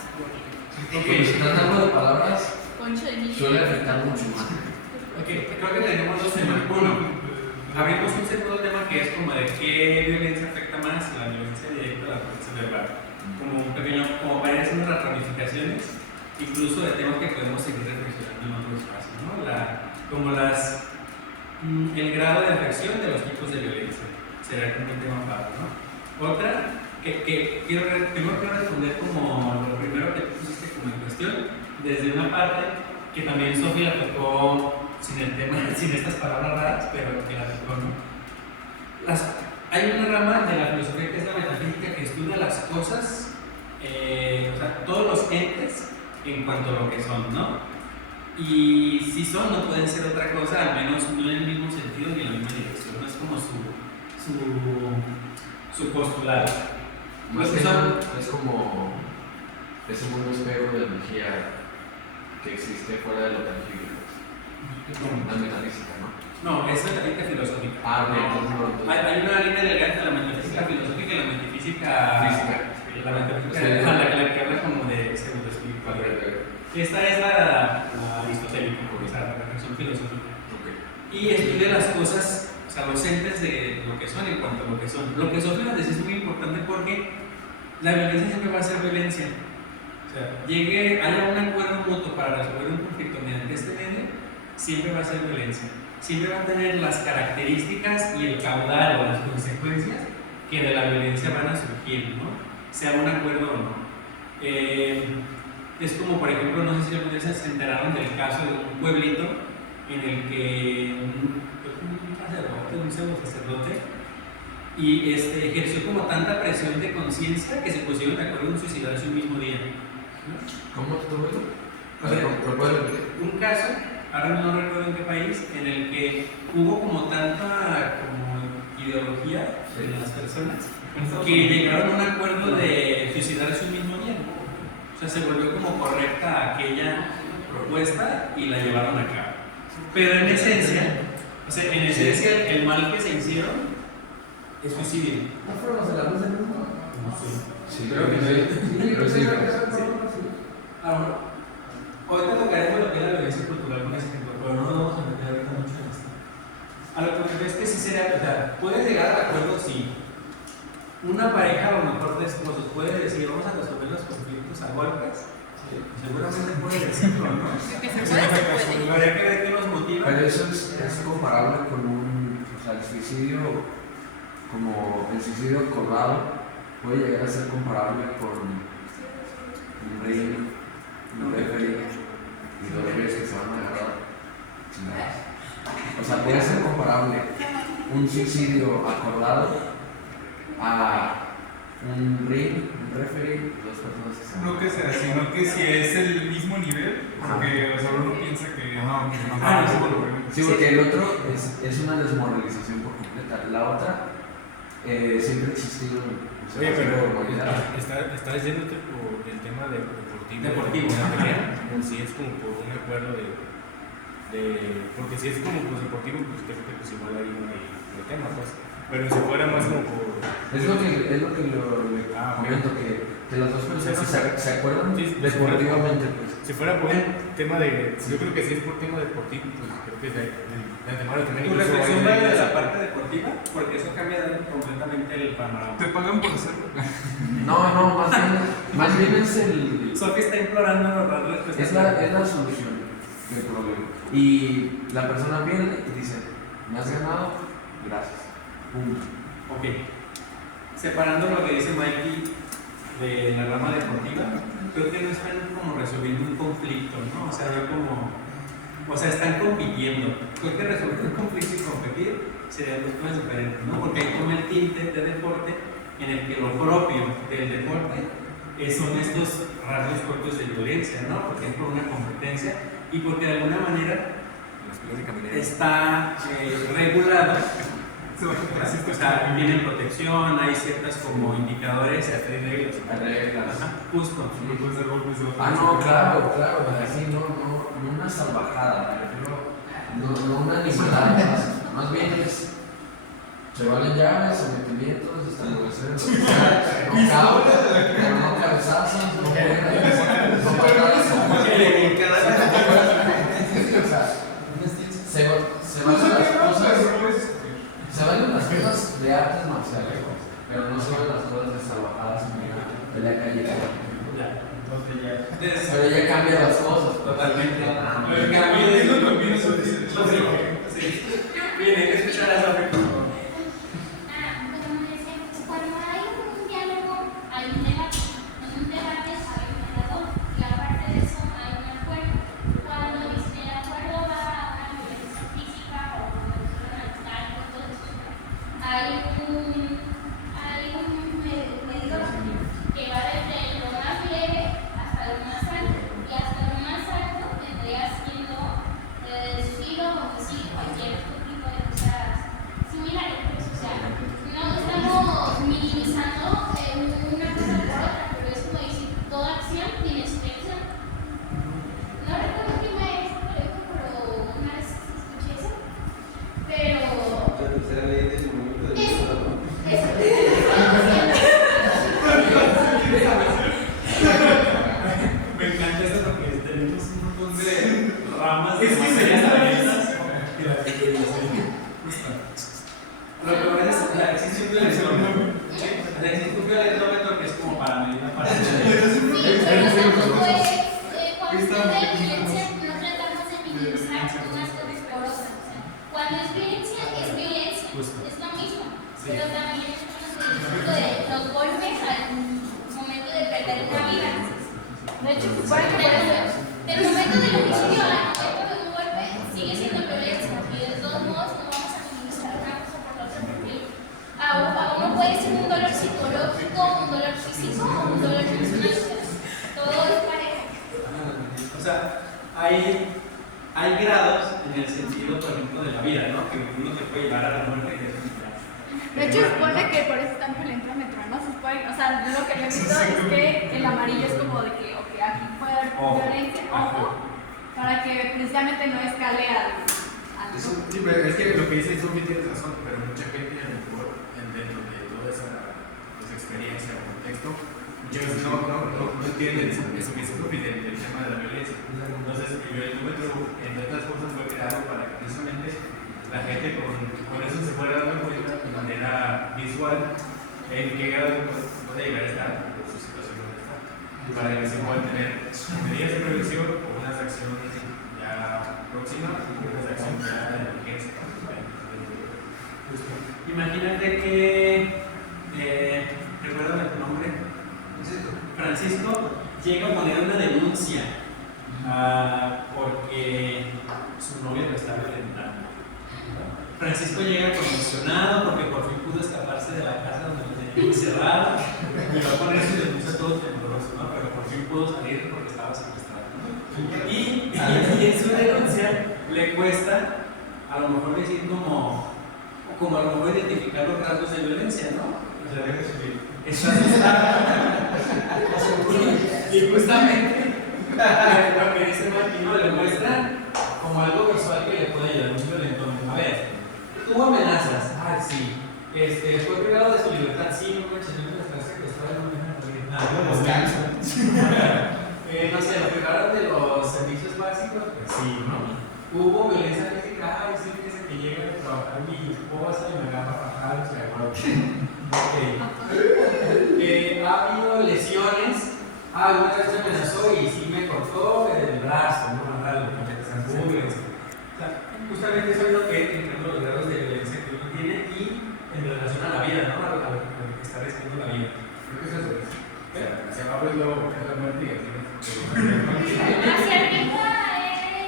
cuando se trata algo de palabras, Concho de niño. suele afectar mucho más. Ok, creo que tenemos dos temas. Uno, abrimos un segundo tema que es como de qué violencia afecta más, la violencia directa o la violencia verbal. Como un pequeño, como para ir haciendo las ramificaciones, incluso de temas que podemos seguir reflexionando en otros espacios, ¿no? El grado de afección de los tipos de violencia. Será como un tema aparte, ¿no? Otra, que primero quiero responder como lo primero que tú pusiste como en cuestión, desde una parte que también Sofía la tocó sin el tema, sin estas palabras raras, pero que la tocó, ¿no? Hay una rama de la filosofía que es la metafísica que estudia las cosas, o sea, todos los entes en cuanto a lo que son, ¿no? Y si son, no pueden ser otra cosa, al menos no en el mismo sentido ni en la misma dirección, no es como su postulado. Más Los que que son- nada, es como ese mundo espejo de energía que existe fuera de lo tangible, pues. La metafísica, ¿no? No, es metafísica filosófica. Ah, ok, No. entonces no, Hay una línea delgada entre la metafísica filosófica y la metafísica Física. La metafísica Sí. la que habla como de pseudo espiritualidad. Esta es la aristotélica, o sea, la reflexión filosófica. Y estudia las cosas, o sea, los entes de lo que son en cuanto a lo que son. Lo que son, fíjate, es muy importante porque la violencia siempre va a ser violencia. O sea, haya un acuerdo mutuo para resolver un conflicto mediante este medio, siempre va a ser violencia. Siempre va a tener las características y el caudal o las consecuencias que de la violencia van a surgir, ¿no? Sea un acuerdo o no. Es como, por ejemplo, no sé si alguna vez se enteraron del caso de un pueblito en el que un pseudo sacerdote y ejerció como tanta presión de conciencia que se pusieron de acuerdo en suicidarse un mismo día. ¿Cómo estuvo eso? O sea, un caso, ahora no recuerdo en qué país, en el que hubo como tanta como ideología en las personas que llegaron a un acuerdo de suicidarse un mismo día. O sea, se volvió como correcta aquella propuesta y la llevaron a cabo. Pero en esencia, el mal que se hicieron es suicidio. ¿No fueron los de la luz del mundo? No sé. Sí, Creo que sí. Ahora, hoy te tocaremos lo que es la violencia cultural con ese ejemplo, pero no nos vamos a meter ahorita mucho en esto. A lo que me ves que sí sería, o sea, puedes llegar al acuerdo si una pareja, a lo mejor de esposos, puede decir, vamos a resolver los conflictos a golpes. Sí. Seguramente puede decirlo, ¿no? Que se puede. Habría que ver qué los motiva. Pero eso es comparable con el suicidio, como el suicidio acordado, puede llegar a ser comparable con un rey, un referee y dos reyes que se van a agarrar. O sea, puede ser comparable un suicidio acordado a un ring, un referee y dos personas que se van a No que sea, sino que si es el mismo nivel, porque o sea, uno piensa que Sí, porque el otro es una desmoralización por completa. La otra siempre ha existido. Oye, pero está diciéndote por el tema deportivo. O si es como por un acuerdo porque si es como pues, deportivo, pues creo que pues igual ahí no hay tema, pues. Pero si fuera más como por... Es lo que le comento, que las dos personas se acuerdan deportivamente. Pues. Si fuera por un tema de... Yo creo que si es por tema deportivo, pues creo que de antemano también... ¿Tu reflexión va de la parte deportiva? Porque eso cambia completamente el panorama. ¿Te pagan por hacerlo? No, más bien es el... Sofi está implorando ahorrar respuestas. Es la solución del problema. Y la persona pierde y dice, me has ganado, gracias. Punto. Ok. Separando lo que dice Mikey de la rama deportiva, creo que no están como resolviendo un conflicto, ¿no? O sea, están compitiendo. Creo que resolver un conflicto y competir serían dos cosas diferentes, ¿no? Porque ahí toma el tinte de deporte en el que lo propio del deporte son estos rasgos propios de violencia, ¿no? Porque es por una competencia y porque de alguna manera está regulado. O sea, tienen protección, hay ciertas como indicadores, reglas. Ajá, justo. No, claro, así no una salvajada, no una animalada, más bien se valen llaves, sometimientos, estrangulaciones, no cabezazos, no patadas, se valen las cosas de artes marciales, pero no se valen las cosas de salvajadas en una pelea callejera. Pero ya cambia las cosas. Totalmente. Pero cambia es lo que opino sobre eso. Bien, hay que escuchar a Sofi. Como decía, cuando hay un diálogo, hay un debate. En un debate hay un mediador y aparte de eso hay un acuerdo. Cuando el acuerdo va a una violencia física o una mental, todo eso, hay un medidor que va desde lo más leve hasta lo más alto y hasta lo más alto tendría siendo suicidio, homicidio, cualquier tipo de cosa supone que puede ser. Del momento del homicidio al momento de un golpe sigue siendo violencia y de todos modos no vamos a minimizar una cosa por la otra porque uno puede ser un dolor psicológico, un dolor físico o un dolor emocional. Todo es parejo. O sea, hay grados en el sentido, por ejemplo, de la vida, ¿no? Que uno te puede llevar a la muerte. De hecho, supone que por eso tan violentamente, ¿no? Se supone, o sea, lo que yo he visto es que el amarillo es como de que, ok, aquí puede haber violencia, ojo, para que precisamente no escale al Sí, pero es que lo que dice Sophie tiene razón, pero mucha gente a lo mejor dentro de toda esa experiencia o contexto, muchas veces no entienden eso que dice Sophie del tema de la violencia. Entonces, el violentómetro, entre otras cosas, fue creado para que precisamente la gente con eso se fuera dando cuenta de manera visual en qué grado puede llegar a estar por su situación donde está, para que se puedan tener medidas de prevención o unas acciones ya próximas y unas acciones ya de emergencia. Imagínate que, recuérdame tu nombre, Francisco llega a poner una denuncia porque su novia lo está violentando. Francisco llega conmocionado porque por fin pudo escaparse de la casa donde lo tenían encerrado y va a poner su denuncia todo tembloroso, ¿no? Pero por fin pudo salir porque estaba secuestrado, ¿no? Y en su denuncia le cuesta a lo mejor decir como a lo mejor identificar los rasgos de violencia, ¿no? O sea, deja subir. Está asustado. Y justamente lo que dice Martino le muestra como algo visual que le puede ayudar un violentómetro. A ver, tuvo amenazas. Ah, sí. Fue privado de su libertad. Sí, no manches, no me estás secuestrado, no no sé, lo privaron de los servicios básicos. Pues sí, ¿no? Hubo violencia física. Ay, sí, fíjese que llega a trabajar mi esposa y me agarra bajar, o sea, ha habido lesiones. Una vez me amenazó y sí me cortó el brazo, ¿no? Justamente eso es lo que entre los grados de violencia que uno tiene y en relación a la vida, ¿no? A lo que está recibiendo la vida. Creo que eso es. Hacia abajo es la muerte y Hacia arriba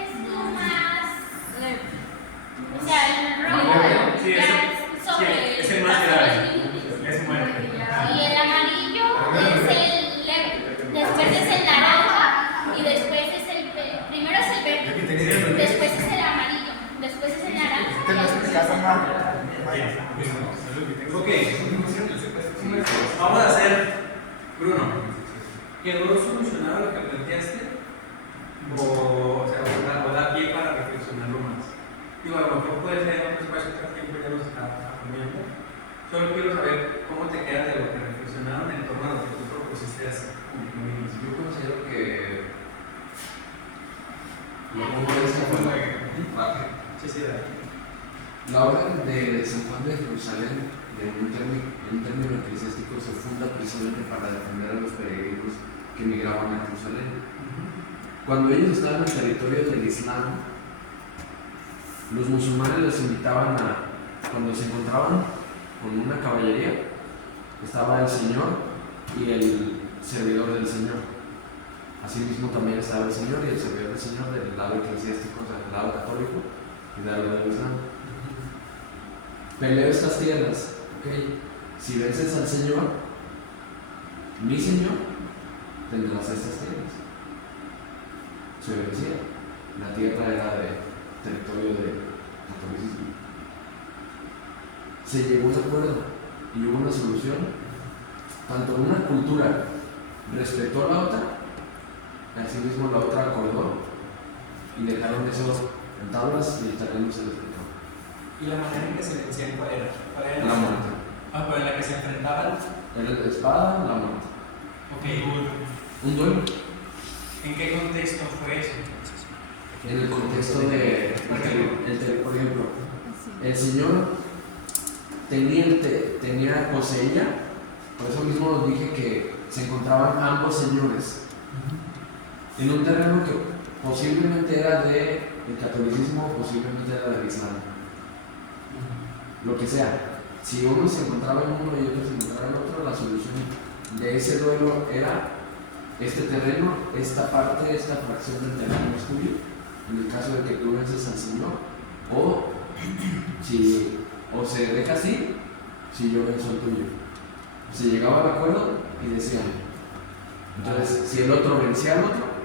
es lo más. O sea, el rojo sí, ya es sobre. es el más grave. Es muerte. Y el amarillo es el leve. Después es el naranja y después es el primero es el verde, después es el amarillo, después es el naranja. Te lo explicaste mal. Ok, vamos a hacer, Bruno, ¿quedó solucionado lo que planteaste? O da pie para reflexionarlo más. Digo, a lo mejor puede ser en otro espacio que el tiempo ya nos está comiendo. Solo quiero saber cómo te queda de lo que reflexionaron en torno a lo que tú propusiste hacer. Yo considero que la orden de San Juan de Jerusalén, en un término eclesiástico, se funda precisamente para defender a los peregrinos que migraban a Jerusalén. Cuando ellos estaban en el territorio del Islam, los musulmanes les invitaban cuando se encontraban con una caballería, estaba el Señor y el servidor del Señor. Asimismo también estaba el Señor y el servidor del Señor del lado eclesiástico, o sea, del lado católico y del lado del Islam. Peleo estas tierras, ¿ok? Si vences al Señor, mi Señor, tendrás estas tierras. Se obedecía. La tierra era de territorio de catolicismo. Se llegó a un acuerdo y hubo una solución. Tanto una cultura respetó a la otra, así mismo la otra acordó y dejaron eso en tablas y el terreno se respetó. ¿Y la manera en que se vencían cuál era? La muerte. Pero en la que se enfrentaban. Era la espada, la muerte. Ok. Un duelo. ¿En qué contexto fue eso? En el contexto de, por ejemplo, el Señor poseía, por eso mismo dije que se encontraban ambos señores en un terreno que posiblemente era del catolicismo, posiblemente era del Islam, lo que sea. Si uno se encontraba en uno y otro se encontraba en otro, la solución de ese duelo era este terreno, esta parte, esta fracción del terreno es tuyo, en el caso de que tú vences al Señor, o se deja así, si yo venzo al tuyo. Se llegaba al acuerdo y decían, entonces si el otro vencía al otro,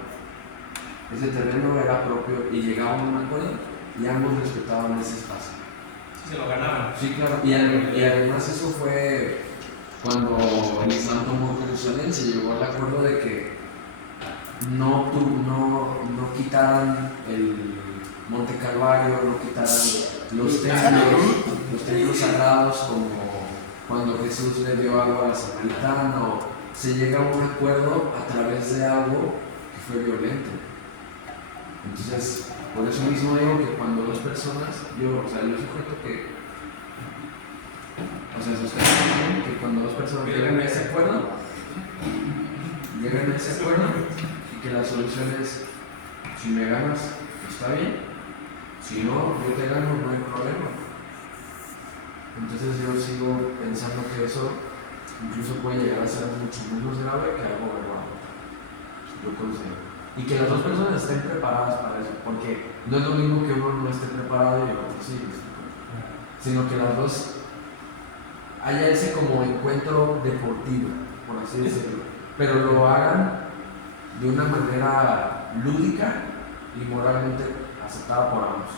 ese terreno era propio y llegaban a un acuerdo y ambos respetaban ese espacio. Sí, se lo ganaban. Sí, claro, y además eso fue cuando el Islam tomó Jerusalén, se llegó al acuerdo de que no quitaran el Monte Calvario, no quitaran los templos sagrados, como cuando Jesús le dio agua a la samaritana, o se llega a un acuerdo a través de algo que fue violento. Entonces, por eso mismo digo que cuando dos personas, yo sujeto que cuando dos personas llegan a ese acuerdo, y que la solución es, si me ganas, está bien, si no, yo te gano, no hay problema. Entonces yo sigo pensando que eso incluso puede llegar a ser mucho menos grave que algo verbal. Yo considero. Y que las dos personas estén preparadas para eso, porque no es lo mismo que uno no esté preparado y el otro sí, sino que las dos haya ese como encuentro deportivo, por así decirlo, pero lo hagan de una manera lúdica y moralmente aceptada por ambos.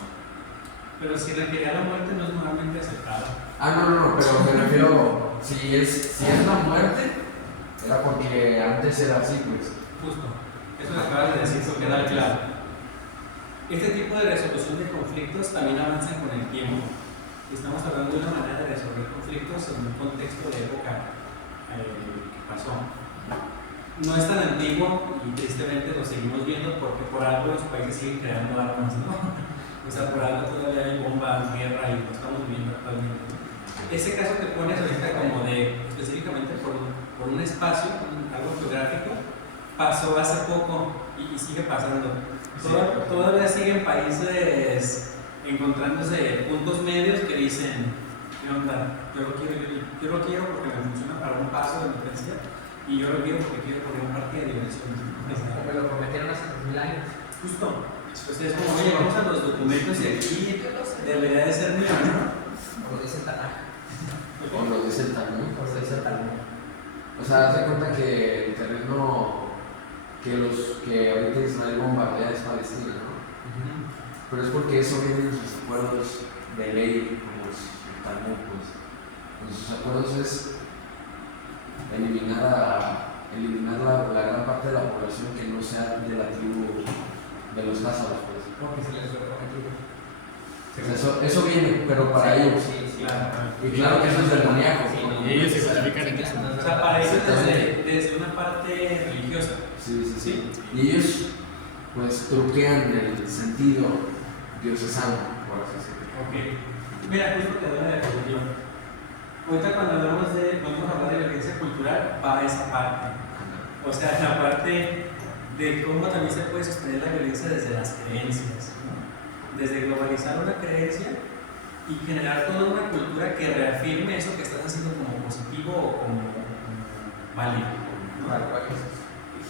Pero si requería la muerte no es moralmente aceptado. No, pero me refiero, si es la muerte, era porque antes era así, pues. Justo, eso lo acabas de decir, eso queda claro. Este tipo de resolución de conflictos también avanza con el tiempo. Estamos hablando de una manera de resolver conflictos en un contexto de época que pasó. No es tan antiguo y tristemente lo seguimos viendo porque por algo los países siguen creando armas, ¿no? O sea, por algo todavía hay bombas, guerra y lo estamos viviendo actualmente. Ese caso que pones ahorita como de específicamente por un espacio, algo geográfico, pasó hace poco y sigue pasando. Todavía siguen países encontrándose puntos medios que dicen, ¿qué onda? Yo lo quiero porque me funciona para un paso de emergencia y yo lo quiero porque quiero poner un parque de diversiones. Como lo prometieron hace 2000 años. Justo. Pues es como, oye, vamos a los documentos y aquí debería de ser mío, ¿no? O lo dice el Tanaj. O lo dice el Talmud. O sea, haz de cuenta que el terreno que ahorita Israel bombardea es Palestina, ¿no? Pero es porque eso viene en sus acuerdos de ley, como el Talmud, pues. En sus acuerdos es eliminar la gran parte de la población que no sea de la tribu de los lázaros, pues. Porque se les lo prometió. Eso viene, pero para ellos. Sí, claro. Y claro que eso es demoníaco. Y ellos se justifican en eso. O sea, para ellos desde una parte religiosa. Sí. Y ellos, pues, truquean el sentido diocesano, por así decirlo. Ok. Mira, justo te doy una definición. Ahorita vamos a hablar de la violencia cultural, va a esa parte. O sea, la parte de cómo también se puede sostener la violencia desde las creencias, ¿no? Desde globalizar una creencia y generar toda una cultura que reafirme eso que estás haciendo como positivo o como válido, ¿no?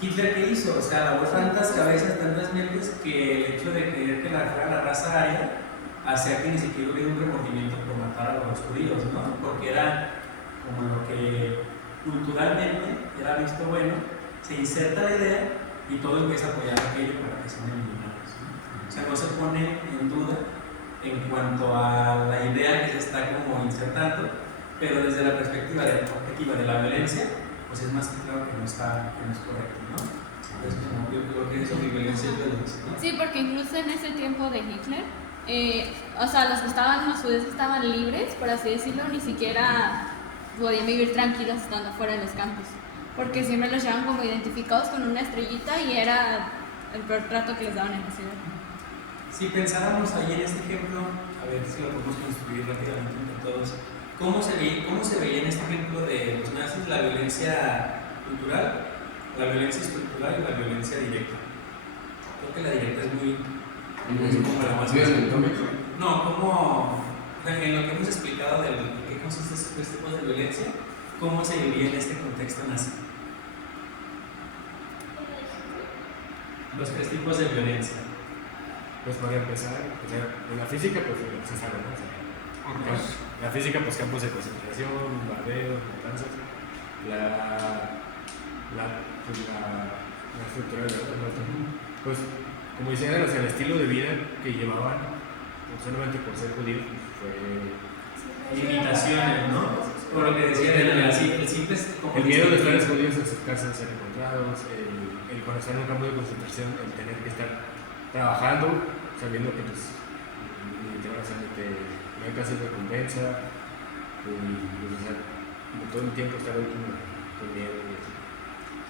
Hitler, ¿qué hizo? O sea, lavó tantas cabezas, tantas mentes que el hecho de creer que la raza aria hacía que ni siquiera hubiera un remordimiento por matar a los judíos, ¿no? Porque era como lo que culturalmente era visto bueno, se inserta la idea y todo empieza a apoyar aquello para que sean eliminados, ¿no? O sea, no se pone en duda en cuanto a la idea que se está como insertando, pero desde la perspectiva de la violencia, pues es más que claro que no es correcto, ¿no? Entonces, como yo creo que eso, violencia es violencia, ¿no? Sí, porque incluso en ese tiempo de Hitler, o sea, los judíos estaban libres, por así decirlo, ni siquiera podían vivir tranquilos estando fuera de los campos, porque siempre los llevaban como identificados con una estrellita y era el peor trato que les daban en la ciudad. Si pensáramos ahí en este ejemplo, a ver si lo podemos construir rápidamente entre todos, ¿cómo se veía en este ejemplo de los nazis la violencia cultural, la violencia estructural y la violencia directa? Creo que la directa es como la más violenta. No, como en lo que hemos explicado de qué consiste este tipo de violencia, ¿cómo se vivía en este contexto nazi? los 3 tipos de violencia. Pues para empezar, o sea, en la física, pues se sabe, ¿no? O sea, la física, pues campos de concentración, bombardeos, matanzas. La estructura de la pues, como decían, o sea, el estilo de vida que llevaban, pues, solamente por ser judíos, pues, fue Limitaciones, ¿no? Por lo que decía el simple como el miedo de estar escondidos en sus casas, ser encontrados, el cuando estar en un campo de concentración, el tener que estar trabajando, sabiendo que pues, ni te van a hacer, no hay casi recompensa, y pues, o sea, como todo el tiempo estar ahí con miedo. Y así.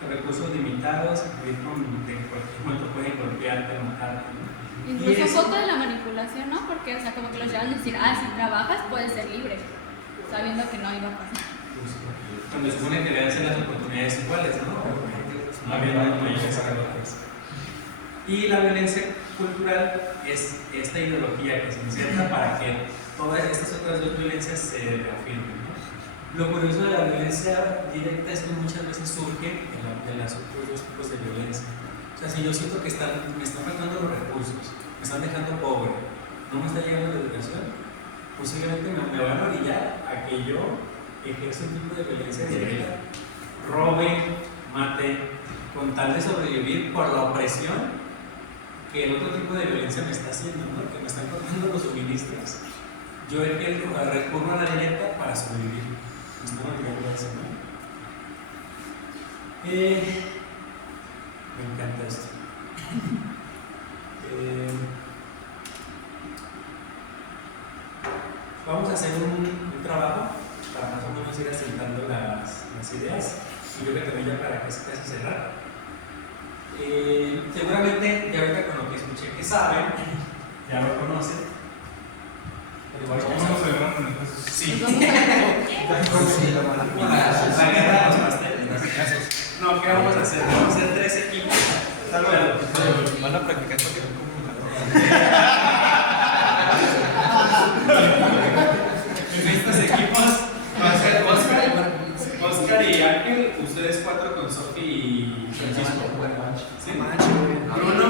Recursos limitados, de que cualquier momento pueden golpearte, matarte, ¿no? Incluso un poco de la manipulación, ¿no? Porque, o sea, como que los llevan a decir, si trabajas puedes ser libre, sabiendo que no iba a pasar. Cuando se supone que deben ser las oportunidades iguales, ¿no? Habiendo mayores valores. Y la violencia cultural es esta ideología que se inserta para que todas estas otras dos violencias se reafirmen, ¿no? Lo curioso de la violencia directa es que muchas veces surge de los otros dos tipos de violencia. O sea, si yo siento que me están faltando los recursos, me están dejando pobre, no me está llegando la educación, posiblemente me van a orillar a que yo ejerza un tipo de violencia directa, robe, mate, con tal de sobrevivir por la opresión que el otro tipo de violencia me está haciendo, ¿no? Que me están cortando los suministros. Yo recurro a la directa para sobrevivir. Me están olvidando eso, ¿no? Me encanta esto. Vamos a hacer un trabajo para más o menos ir asentando las ideas. Y yo creo que también ya para casi cerrar. Seguramente ya ahorita con lo que escuché que saben, ya lo conocen. Pero igual Vamos a celebrar entonces. Sí. Gracias. La guerra de los pasteles. No, ¿qué vamos a hacer? Vamos a hacer 3 equipos. Van a practicar porque no como En estos equipos va a ser Oscar y Ángel, ustedes 4 con Sofi y Francisco. ¿Sí? Bruno,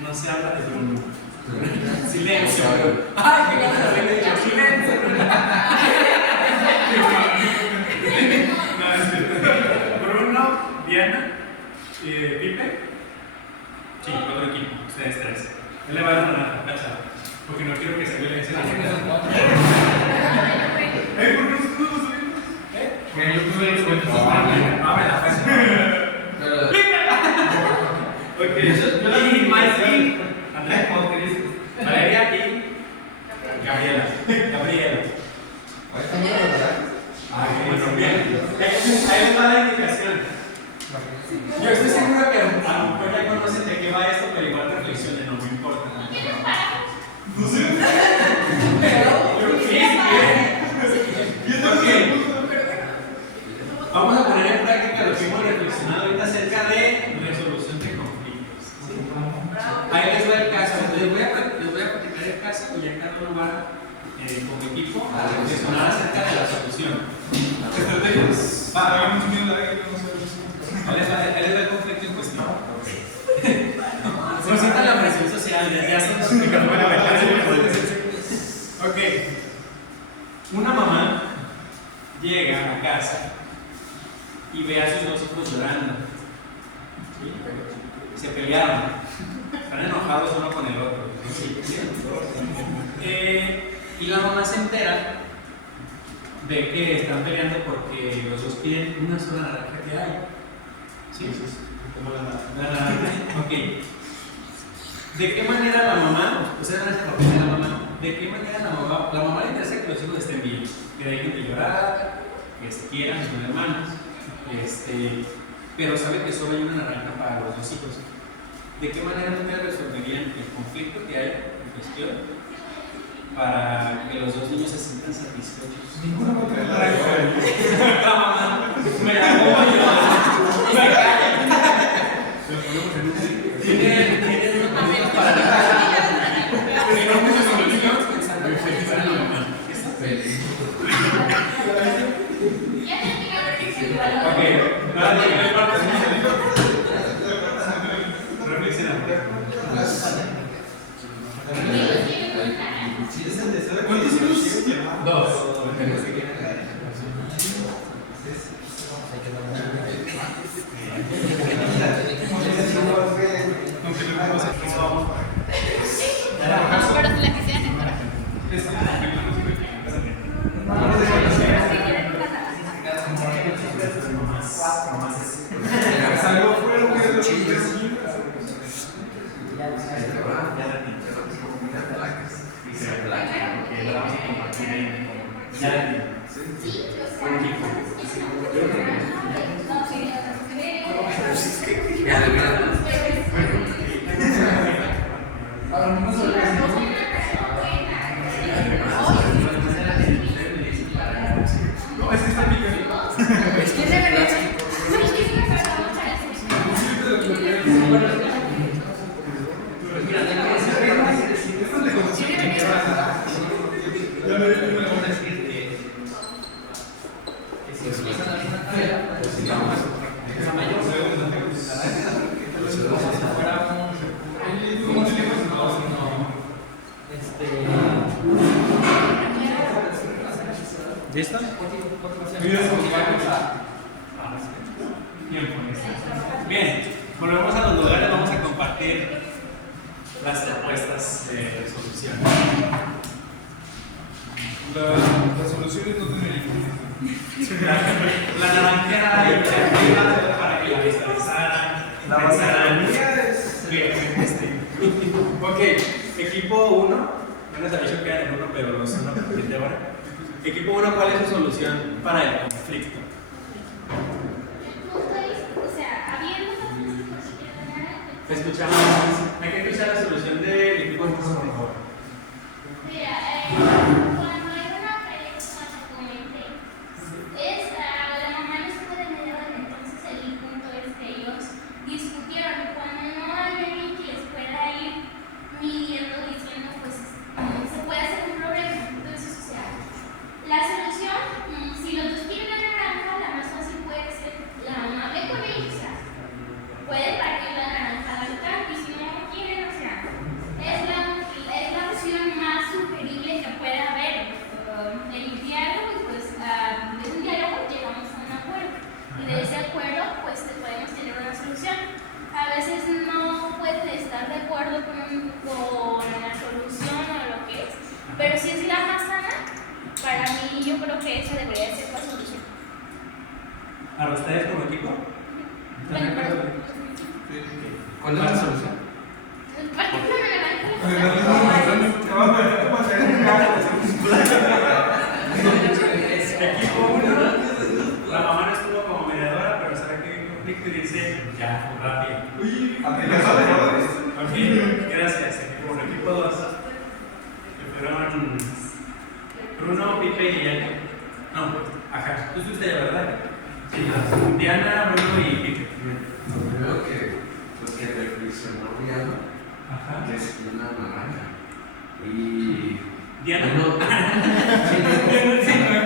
no se habla de Bruno. Silencio. ¡Ay, qué cosa le he dicho! ¡Silencio! Bruno, Diana y Pipe. Sí, otro equipo, ustedes 3. Él le va a dar una naranja, cachado. Porque no quiero que se violencia. ¿Por qué nosotros lo subimos? Porque yo puse los cuentos. Abre la página. Ok, y Mikey, Andrea, Valeria y Gabriela. Bueno, bien. Ahí va la indicación. Yo estoy seguro que a lo mejor ya conocen de qué va esto, pero igual reflexionen, no me importa. No sé. Vamos a poner en práctica lo que hemos reflexionado ahorita acerca de resolución de conflictos. ¿Sí? Ahí les va el caso. Les voy a platicar el caso y ya cada uno va como equipo a reflexionar acerca de la solución. Estrategias. Hagamos un miedo a que no sé. Ahí les va el conflicto en cuestión. No sientan la presión social, ya se nos explica. Ok. Una mamá llega a casa y ve a sus 2 hijos llorando. ¿Sí? Se pelearon. Están enojados uno con el otro. ¿Sí? Y la mamá se entera de que están peleando porque los dos piden una sola naranja que hay. ¿Sí? Como la naranja. Ok. ¿De qué manera la mamá, ustedes van a hacer papel de la mamá, de qué manera la mamá le interesa que los hijos estén bien, que dejen de llorar, que se quieran, son hermanos, pero sabe que solo hay una naranja para los 2 hijos? ¿De qué manera ustedes resolverían el conflicto que hay en cuestión para que los 2 niños se sientan satisfechos? Ninguna va a traer naranja. La mamá me la como yo, me calla. Tienen unos minutos para la casa. Pero no mucha solución pensando en feliz a la mamá. Ok, nada de que ¿Cuántos hijos? Dos. Aunque no vamos a Pero si la quisieran entrar. Salgo fuera de los no, es que está picante. ¿Listo? Bien, volvemos a los lugares, vamos a compartir las propuestas de resolución. Las soluciones no tienen La naranjera y la para que la visualizaran, pensaran. Bien, ok, equipo 1, no les aviso que quedan en 1, pero los 1 de ahora. Equipo 1, ¿cuál es su solución para el conflicto? O sea, habiendo Escuchamos, hay que escuchar la solución del equipo 1, por favor. mira, cuando hay una pelea, como comenté, la mamá no estuvo de mediadora, entonces el punto es que ellos discutieron. Cuando no hay alguien que les pueda ir midiendo, diciendo, pues se puede hacer un problema. Entonces, o sea, la solución, si los dos quieren la naranja, la más fácil puede ser la mamá ve con ellos, o sea, puede partir la naranja a la mitad, y si no quieren, o sea, es la opción más sugerible que puede haber. El diálogo, pues, de un diálogo llegamos a un acuerdo, y de ese acuerdo, pues, podemos tener una solución. A veces no pueden estar de acuerdo con la solución o lo que es, pero si es la más sana, para mí yo creo que esa debería ser la solución. ¿A ustedes como equipo? Bueno, pero ¿Cuál es la solución? Equipo 1, la mamá no estuvo como mediadora, pero sabe que hay un conflicto y dice, ya, rápido. Ok, gracias. Equipo 2, que fueron Bruno, Pipe y Diana. No, ajá, tú fuiste ya, ¿verdad? Sí, Diana, Bruno y Pipe. Lo primero que reflexionó Diana Ajá. es una naranja. Y. Diana. Uno-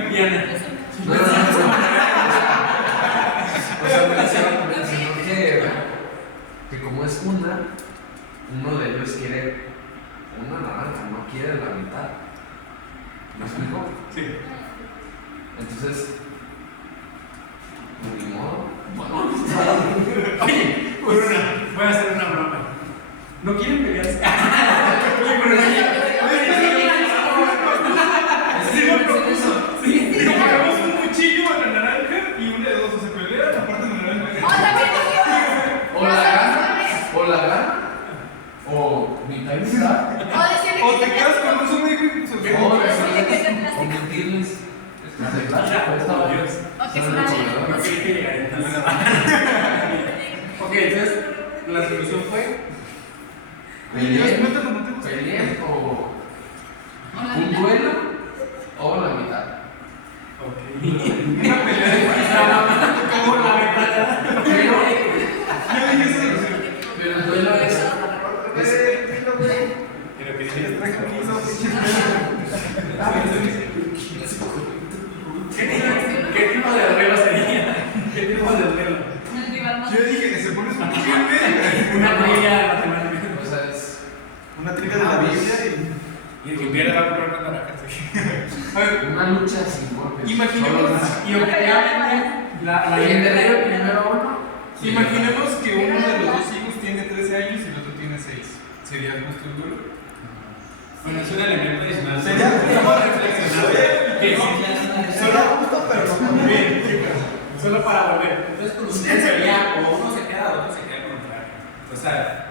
Diana. No, o sea, mencionó que como es uno de ellos quiere una naranja, no quiere la mitad. ¿Me explico? Sí. Entonces, ni modo. Bueno, Oye, Bruno, voy a hacer una broma. ¿No quieren pelearse? Oye, Bruno, Sí, me propuso. Sí, le ponemos un cuchillo a la naranja y una de dos o se pelea, la parte de la naranja. o la gana, o mitad y mitad, O te quedas con un solo hijo y se o pelea. o mentirles. De plástico, esta vara. No quería que llegara entonces. Ok, entonces la solución fue Peleen o un duelo o la mitad. Una pelea de como la mitad. Yo dije eso. Pero el duelo es Pero que dices, ¿qué tipo de duelo sería? ¿Qué tipo de duelo? Yo dije que se pone su cuchillo en medio. Una teoría matemática. A ver, Una lucha sin golpes. imaginemos, Solo y objetivamente, quien derribe primero uno. imaginemos que uno de los dos hijos tiene 13 años y el otro tiene 6. ¿Sería justo el duelo? Bueno, es un elemento adicional. Sería Estamos reflexionando. Que Solo justo, pero no bien. solo para volver. Entonces, con ustedes sería o uno se queda o otro se queda con el traje. O sea,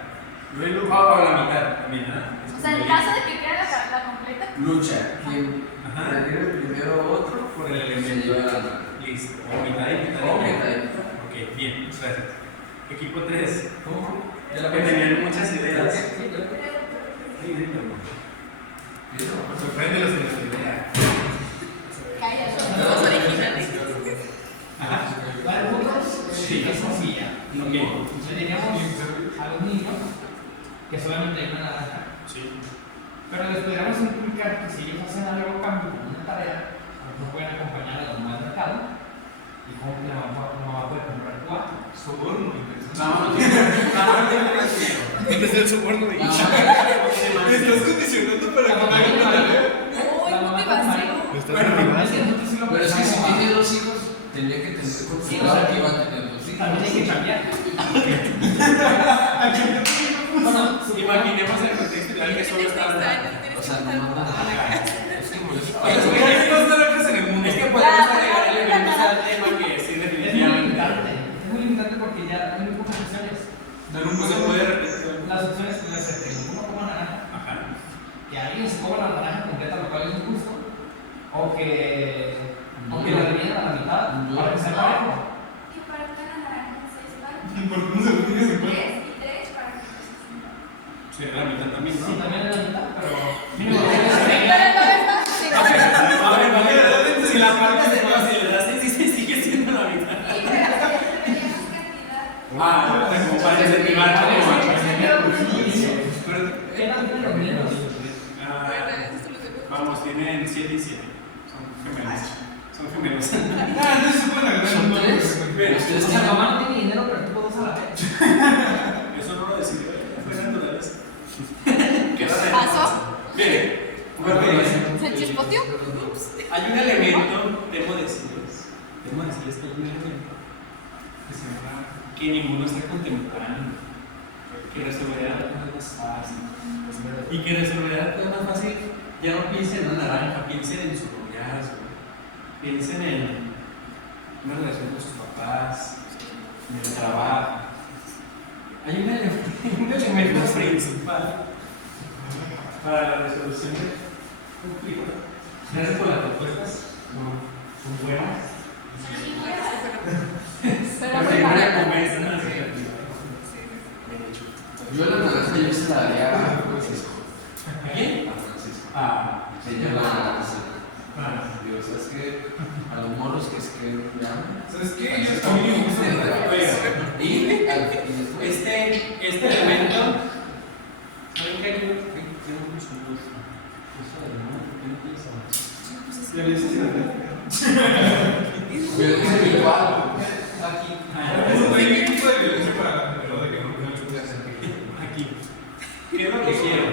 luego a la mitad también, ¿no? O sea, en caso de que quede la completa. Lucha. Quien Ajá. derribe primero otro Por el se elemento. lleva la mano. Listo. O mitad y mitad. O mitad y mitad. Ok, bien, gracias. Equipo 3. ¿Cómo? Que tenían muchas ideas. Sí, Sorpréndelos en su idea. Cállate. Los originales. Ajá. Para nosotros Sí. es sencilla. Ok. Le diríamos a los niños que solamente hay una naranja, Sí. pero les podríamos implicar que si ellos hacen algo cambio como una tarea, a lo mejor pueden acompañar a la mamá al mercado y como que la mamá puede comprar 4. Soborno. No tiene dinero. ¿Dónde está el soborno de Me estás condicionando para que me hagan una tarea. Uy, motivación. Pero es que si tiene dos hijos, tendría que tener Sí, o considerado sea, que iba a tener dos hijos. también hay que cambiar. Imaginemos el contexto ideal que solo está hablando. O sea, no manda nada. Es como Oye, es que hay dos naranjas en el mundo. Es que podemos agregar elementos al tema que sí, Es muy definitivamente. limitante. Es muy limitante porque ya hay muy pocas opciones. No se puede repetir. Las opciones pueden ser que uno coma naranja, Ajá. que alguien se coma la naranja completa, lo cual es un gusto, o que la dividen a la mitad para que sea parejo. Y para una naranja 6 partes. ¿Por qué no se lo tienes en 3 cuenta? y 3 para que se sienta. Sí, la mitad también, Sí, ¿no? también es la mitad, pero. Si la parte de no, si le das 6 y 6 sigue siendo la mitad. Sí, pero deberíamos cantidad. Ah, como para incentivar a ¿Qué tal tienen los niños? Vamos, tienen 7 y 7. Son gemelos. Ah, entonces se pueden agregar ¿Son un número. tres? Bien, Los O tres sea, tienen. mamá no tiene dinero, pero tú dos a la vez. eso no lo decidió ella, fue naturaleza. ¿Pasó? Bien, ¿Se chispoteó? hay un elemento, temo decirles que hay un elemento que se llama que ninguno está contemplando, que resolverá la cosa más fácil. Y que resolverá la cosa más fácil, ya no piensen en una naranja, piensen en su noviazgo, piensen en una relación con sus papás, en el trabajo. Hay un elemento principal para la resolución del conflicto. Gracias por las propuestas, son buenas. Pero La primera convence, ¿no? Yo la naranja yo se la daría a Francisco. ¿A quién? A Francisco. Ah, Ella la digo, ¿sabes qué? A los moros que se queden ya. ¿Sabes qué? A mí me gusta la tarea. oiga, Y este elemento, ¿saben qué? Tengo mucho gusto. Eso de no, ¿por qué no piensas? Ya le hice la tarea. es virtual. Aquí. Eso no hay ningún tipo de violencia para pero de que no Aquí. ¿Qué es lo que quiero?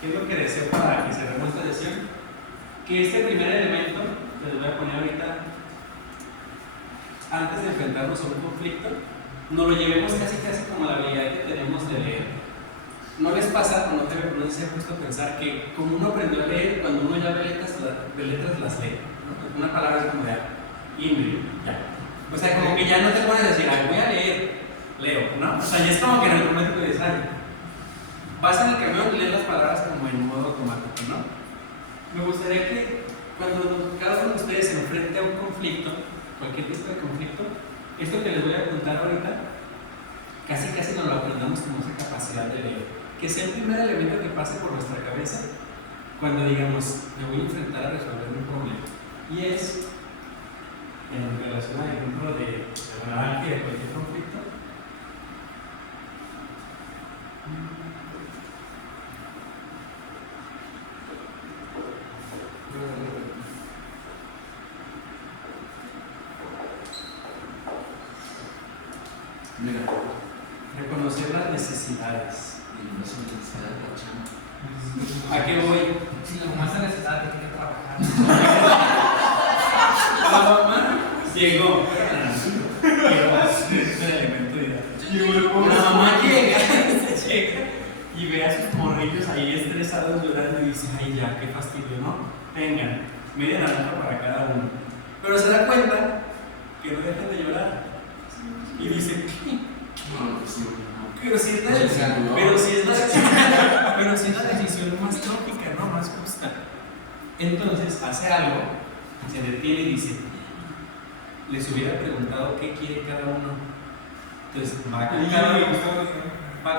¿Qué es lo que deseo para que cerremos esta sesión? Que este primer elemento, que les voy a poner ahorita, antes de enfrentarnos a un conflicto, nos lo llevemos casi como la habilidad que tenemos de leer. ¿No les pasa, o no se ha puesto a pensar que como uno aprendió a leer, cuando uno ya ve letras las lee? ¿No? Una palabra es como de Ingrid, ya. O sea, como que ya no te pones a decir, ay, voy a leer, leo, ¿no? O sea, ya es como que en automático dices, ay, vas en el camión y lees las palabras como en modo automático, ¿no? Me gustaría que cuando cada uno de ustedes se enfrente a un conflicto, cualquier tipo de conflicto, esto que les voy a contar ahorita, casi nos lo aprendamos como esa capacidad de leer. Que sea el primer elemento que pase por nuestra cabeza cuando digamos, me voy a enfrentar a resolver un problema. Y es, en relación al ejemplo de la naranja y de cualquier conflicto, Mira, reconocer las necesidades. y no se me sale la chamba. ¿A qué voy? Si la mamá se necesita, tiene que trabajar. La mamá llegó. Es el elemento ideal. La mamá llega y ve a sus morrillos ahí estresados llorando y dice, ay ya, qué fastidio, ¿no? Vengan, media naranja para cada uno. Pero se da cuenta que no dejan de llorar. Y dice, ¿qué? Pero si es la decisión, pero si es la decisión más lógica, ¿no? Más justa. Entonces hace algo, se detiene y dice, les hubiera preguntado qué quiere cada uno. Entonces va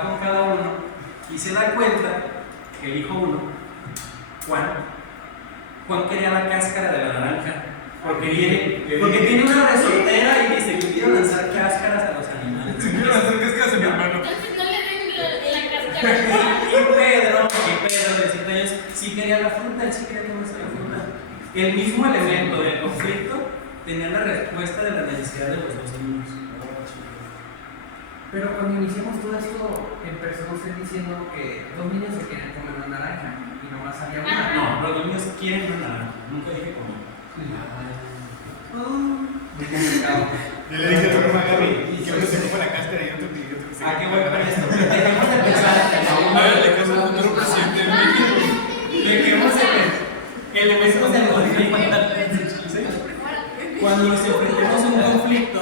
con cada uno y se da cuenta que el hijo uno, Juan quería la cáscara de la naranja. Porque tiene una resortera y dice, yo quiero lanzar cáscaras a los animales. Quiero lanzar cáscaras a mi hermano. Entonces no le den la cáscara. Y Pedro, de 7 años, sí quería la fruta, él sí quería comerse la fruta. El mismo elemento del conflicto tenía la respuesta de la necesidad de los dos niños. Pero cuando iniciamos todo esto, empezó usted diciendo que 2 niños se quieren comer una naranja y nomás había una. No, los niños quieren una naranja, nunca dije comer. Muy complicado. Yo le dije a tu hermana Gaby, y que uno se come la cáscara y otro que se ¿A qué voy con esto? Dejemos de pensar. A ver, le caso al futuro presidente de México. Dejemos de pensar. Elementos del conflicto. Cuando nos enfrentemos a un conflicto,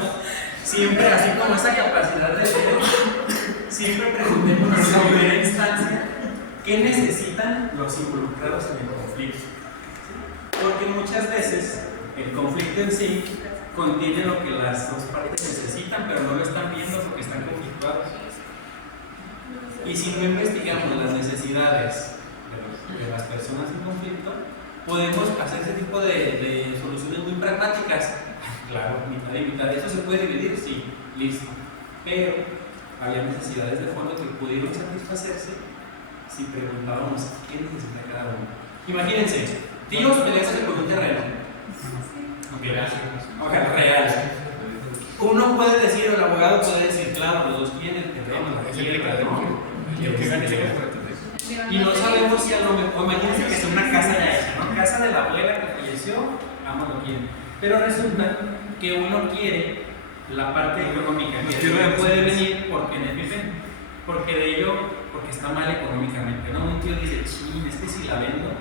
siempre, así como esa capacidad de ver, siempre preguntémonos en primera instancia qué necesitan los involucrados en el conflicto. Porque muchas veces el conflicto en sí contiene lo que las dos partes necesitan, pero no lo están viendo porque están conflictuados. Y si no investigamos las necesidades de las personas en conflicto, podemos hacer ese tipo de soluciones muy pragmáticas. Claro, mitad y mitad. ¿Eso se puede dividir? Sí, listo. Pero había necesidades de fondo que pudieron satisfacerse si preguntábamos qué necesita cada uno. Imagínense, tíos peleándose por un terreno. Ok, real. Uno puede decir, o el abogado puede decir, claro, los dos quieren el terreno, la tierra, ¿no? Y no sabemos si a lo mejor, imagínense que es una casa ya hecha, ¿no? Casa de la abuela que falleció, ambos lo quieren. Pero resulta que uno quiere la parte económica, que no puede venir porque necesita, porque de ello, porque está mal económicamente, ¿no? Un tío dice, sí, es que si la vendo,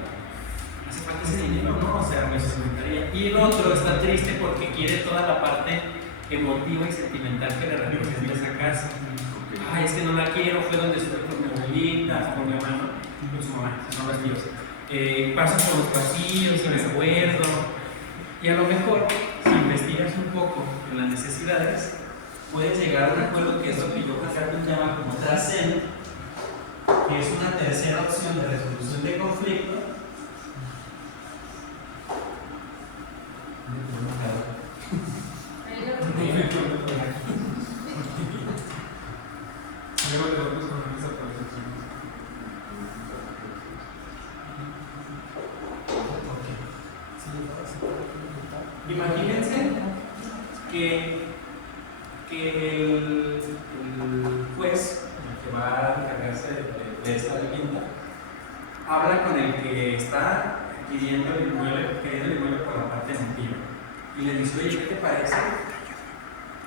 hace falta ese dinero, ¿no? O sea, me sustentaría. Y el otro está triste porque quiere toda la parte emotiva y sentimental que le representa esa casa. Ay, es que no la quiero, fue donde estuve con mi abuelita, con mi hermano, con su mamá, son los tíos. Paso por los pasillos y me acuerdo. Y a lo mejor, si investigas un poco en las necesidades, puedes llegar a un acuerdo que es lo que yo llamo como trascend, que es una tercera opción de resolución de conflicto. Imagínense que el juez, el que va a encargarse de esta vivienda, habla con el que está queriendo el inmueble por la parte emotiva y le dice, oye, ¿qué te parece?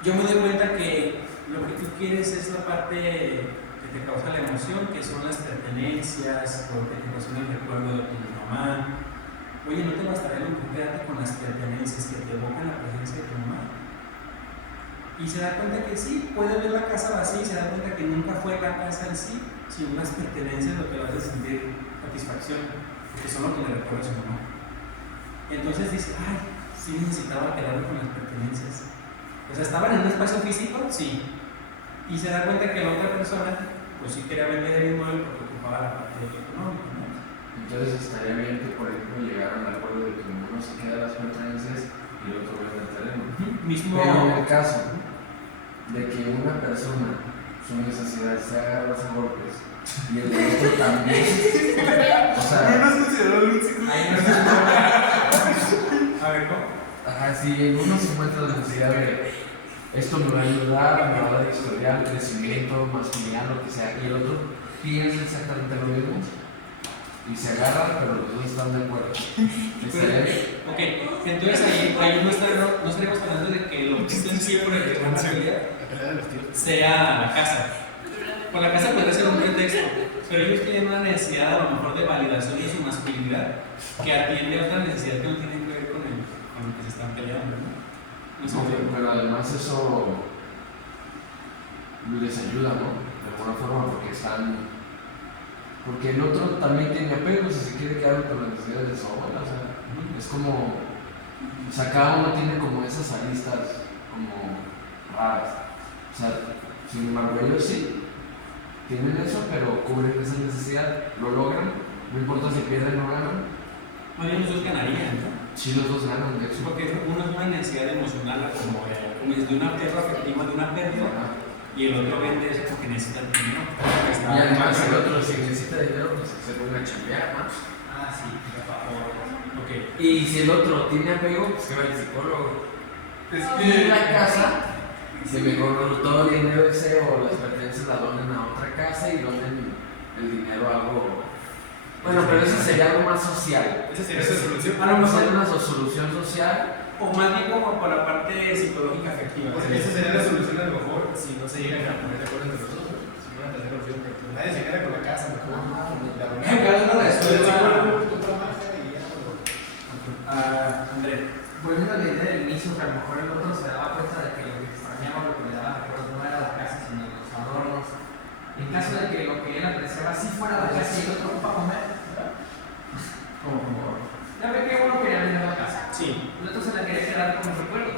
Yo me doy cuenta que lo que tú quieres es la parte que te causa la emoción, que son las pertenencias, o que te causa el recuerdo de tu mamá. Oye, ¿no te bastaría lo que quedarte con las pertenencias que te evocan la presencia de tu mamá? Y se da cuenta que sí, puede ver la casa vacía y se da cuenta que nunca fue la casa en sí, sino las pertenencias lo que le hace sentir satisfacción, porque son lo que le recuerda a su mamá. Entonces dice, ay, sí necesitaba quedarme con las pertenencias. O sea, estaban en un espacio físico, sí. Y se da cuenta que la otra persona, pues sí quería vender el inmueble porque ocupaba la parte económica, ¿no? Entonces estaría bien que, por ejemplo, llegaran al acuerdo de que uno se queda las pertenencias y el otro vende el terreno. Pero en el caso de que una persona, su necesidad se agarra a golpes y el otro también, o sea, No es considerado un ahí no es A ver, ¿cómo? ajá, si uno se encuentra la necesidad de esto me va a ayudar, me va a dar historial, crecimiento, masculinidad, lo que sea, y el otro piensa exactamente lo mismo, y se agarran, pero los dos están de acuerdo. ¿Estaría bien? Ok, entonces ahí no estaríamos hablando de que el objeto en sí por el que van a pelear sea la casa. Por la casa puede ser un pretexto, pero ellos tienen una necesidad a lo mejor de validación de su masculinidad que atiende a otra necesidad que no tiene que ver con lo que se están peleando, ¿no? No sé. Pero además eso les ayuda, ¿no? De alguna forma, porque el otro también tiene apegos y se quiere quedar con las necesidades de su abuela, o sea, es como, o sea, cada uno tiene como esas aristas como raras, o sea, sin embargo ellos sí tienen eso, pero cubren esa necesidad, lo logran, no importa si pierden o ganan. Más bien los dos ganarían, ¿no? Sí, los dos ganan, de hecho. Porque uno es una necesidad emocional, como es de un apego afectivo, de una pérdida, y el otro vende eso porque necesita dinero. Y además el otro, si necesita dinero, pues se pone a chambear, ¿no? Ah, sí, por favor. Okay. Y si el otro tiene apego, pues que va al psicólogo. Es Y en que la casa, se mejor todo el dinero ese o las pertenencias la donen a otra casa y donen el dinero a algo. Bueno, pero eso sería algo más social. Esa sería la solución. A lo mejor una solución social. O más bien como por la parte psicológica afectiva. Esa sería la solución a lo mejor si no se llegan a poner de acuerdo entre los dos, ¿no? Si no van a tener opción, pero nadie se queda con la casa, mejor. Cada uno resuelve. André. Volviendo a la idea del inicio, que a lo mejor el otro se daba cuenta de que lo que extrañaba, lo que le daba recuerdos no era la casa, sino los adornos. En caso de que lo que él apreciaba sí fuera la casa y el otro para comer, ¿verdad? Como, ya ve que uno quería vender la casa. Sí. El otro se la quería quedar con los recuerdos.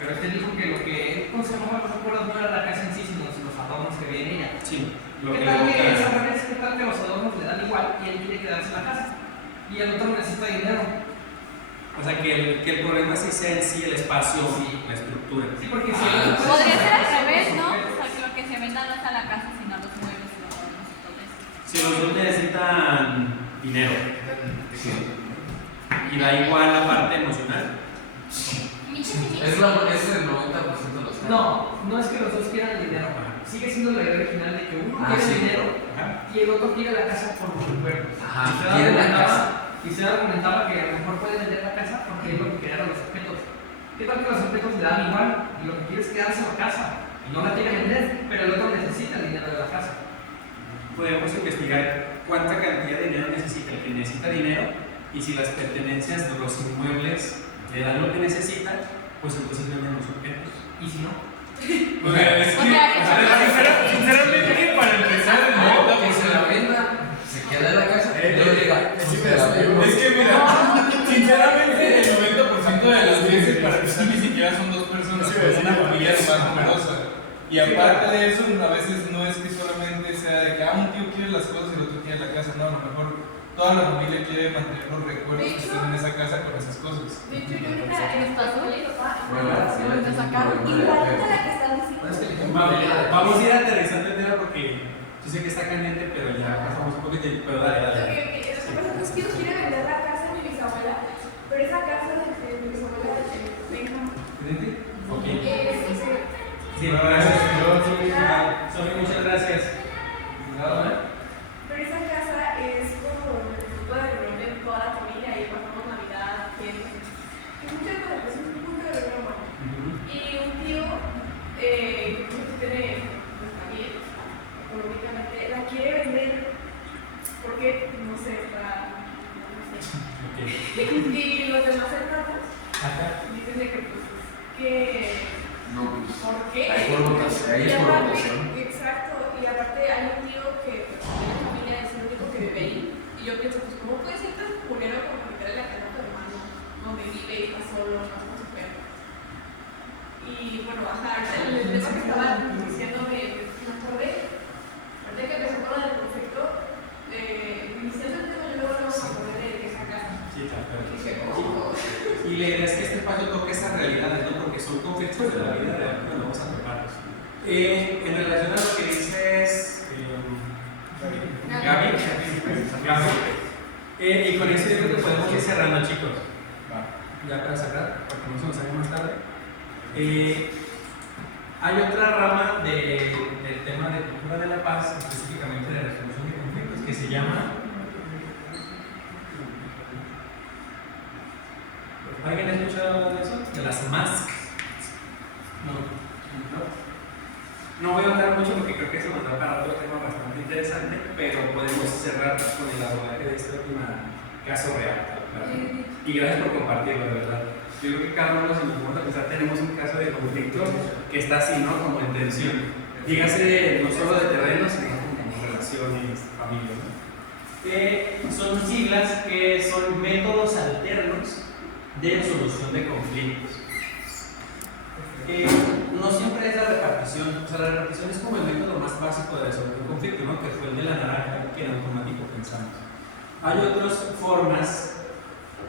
Pero este dijo que lo que él conservaba los recuerdos no era la casa en sí, sino los adornos que había en ella. Sí. Lo ¿Qué que tal le que gusta. ¿Qué tal que los adornos le dan igual y él quiere quedarse en la casa? Y el otro necesita dinero. O sea, que el problema sí sea en sí el espacio, Sí. la estructura. Sí, porque si el otro Podría ser al revés, ¿no? O sea, que lo que se venda no es a la casa, sino a los muebles y los adornos y todo eso. Si los dos necesitan dinero Sí. y da igual la parte emocional. Es el 90% de los casos. no es que los dos quieran el dinero. Sigue siendo la idea original de que uno quiere sí. el dinero Ajá. y el otro quiere la casa por los recuerdos. Ajá, Y se quiere la argumentaba- Y se argumentaba que a lo mejor puede vender la casa porque es lo que querían los objetos. ¿Qué tal que los objetos le dan igual y lo que quiere es quedarse en la casa? Y no la quiere vender, pero el otro necesita el dinero de la casa. Podemos investigar cuánta cantidad de dinero necesita el que necesita dinero y si las pertenencias de los inmuebles le dan lo que necesita, pues entonces venden los objetos. Y si no, o sea, es que, sinceramente, para empezar, No, que se la venda, se queda en la casa. Yo diga, se la vendo. es que mira, sinceramente, el 90% de las veces para empezar ni siquiera son dos personas, son una familia más numerosa. Y aparte de eso, a veces no es que solamente sea de que un tío quiere las cosas y el otro quiere la casa, no, a lo mejor toda la familia quiere mantener los recuerdos que están en esa casa con esas cosas. De hecho, yo ahorita en espacio de mi papá, Bueno, te sacaron. igualita la que están diciendo. Vamos a ir aterrizando el tema porque yo sé que está caliente, pero ya pasamos un poquito. Pero dale. Lo que pasa es que ellos quieren vender la casa de mi bisabuela, pero esa casa de mi bisabuela venga. Ok. Es Sí, gracias. Sofi, muchas gracias. Pero esa casa es como el punto de reunión de toda la familia y pasamos Navidad, fiestas. Y muchas cosas, es un punto de reunión. Y un tío que tiene nuestra bien económicamente, la quiere vender porque no sé, para. No sé. Okay. Y los demás hermanos dicen de que, pues, que. No, pues. ¿Por qué? Ahí por votación. Ahí es Y por aparte, votación. exacto, y aparte hay un tío que tiene familia, es el único que vive ahí. Y yo pienso, pues, ¿cómo puede ser tan culero como meterle la casa a tu hermano donde vive y está solo, no con su perro? Y bueno, el tema que estaba diciendo me acordé, ahorita que empezó con lo del conflicto, iniciando el tema, yo luego no me acordé de esa casa. Sí, claro. Y dije, oh. Y la idea es que este espacio toque esas realidades, ¿no? Porque son conflictos de la vida de cuando vamos a tocarlos. En relación a lo que dices, Gaby, y con eso yo creo que podemos ir cerrando, chicos. Ya para cerrar, porque no se nos sale más tarde. Hay otra rama del tema de cultura de la paz, específicamente de resolución de conflictos, que se llama ¿Alguien ha escuchado de eso? De las MASC. No voy a hablar mucho porque creo que eso nos da para otro tema bastante interesante, pero podemos cerrar con el abordaje de este último caso real. Y gracias por compartirlo, de verdad. Yo creo que cada uno, si nos vamos a pensar, tenemos un caso de conflicto que está así, ¿no? Como en tensión. Dígase no solo de terreno, sino como relaciones, familia, ¿no? Son siglas que son métodos alternos de solución de conflictos. No siempre es la repartición, o sea, la repartición es como el método más básico de resolver un conflicto, ¿no? Que fue el de la naranja, que en automático pensamos. Hay otras formas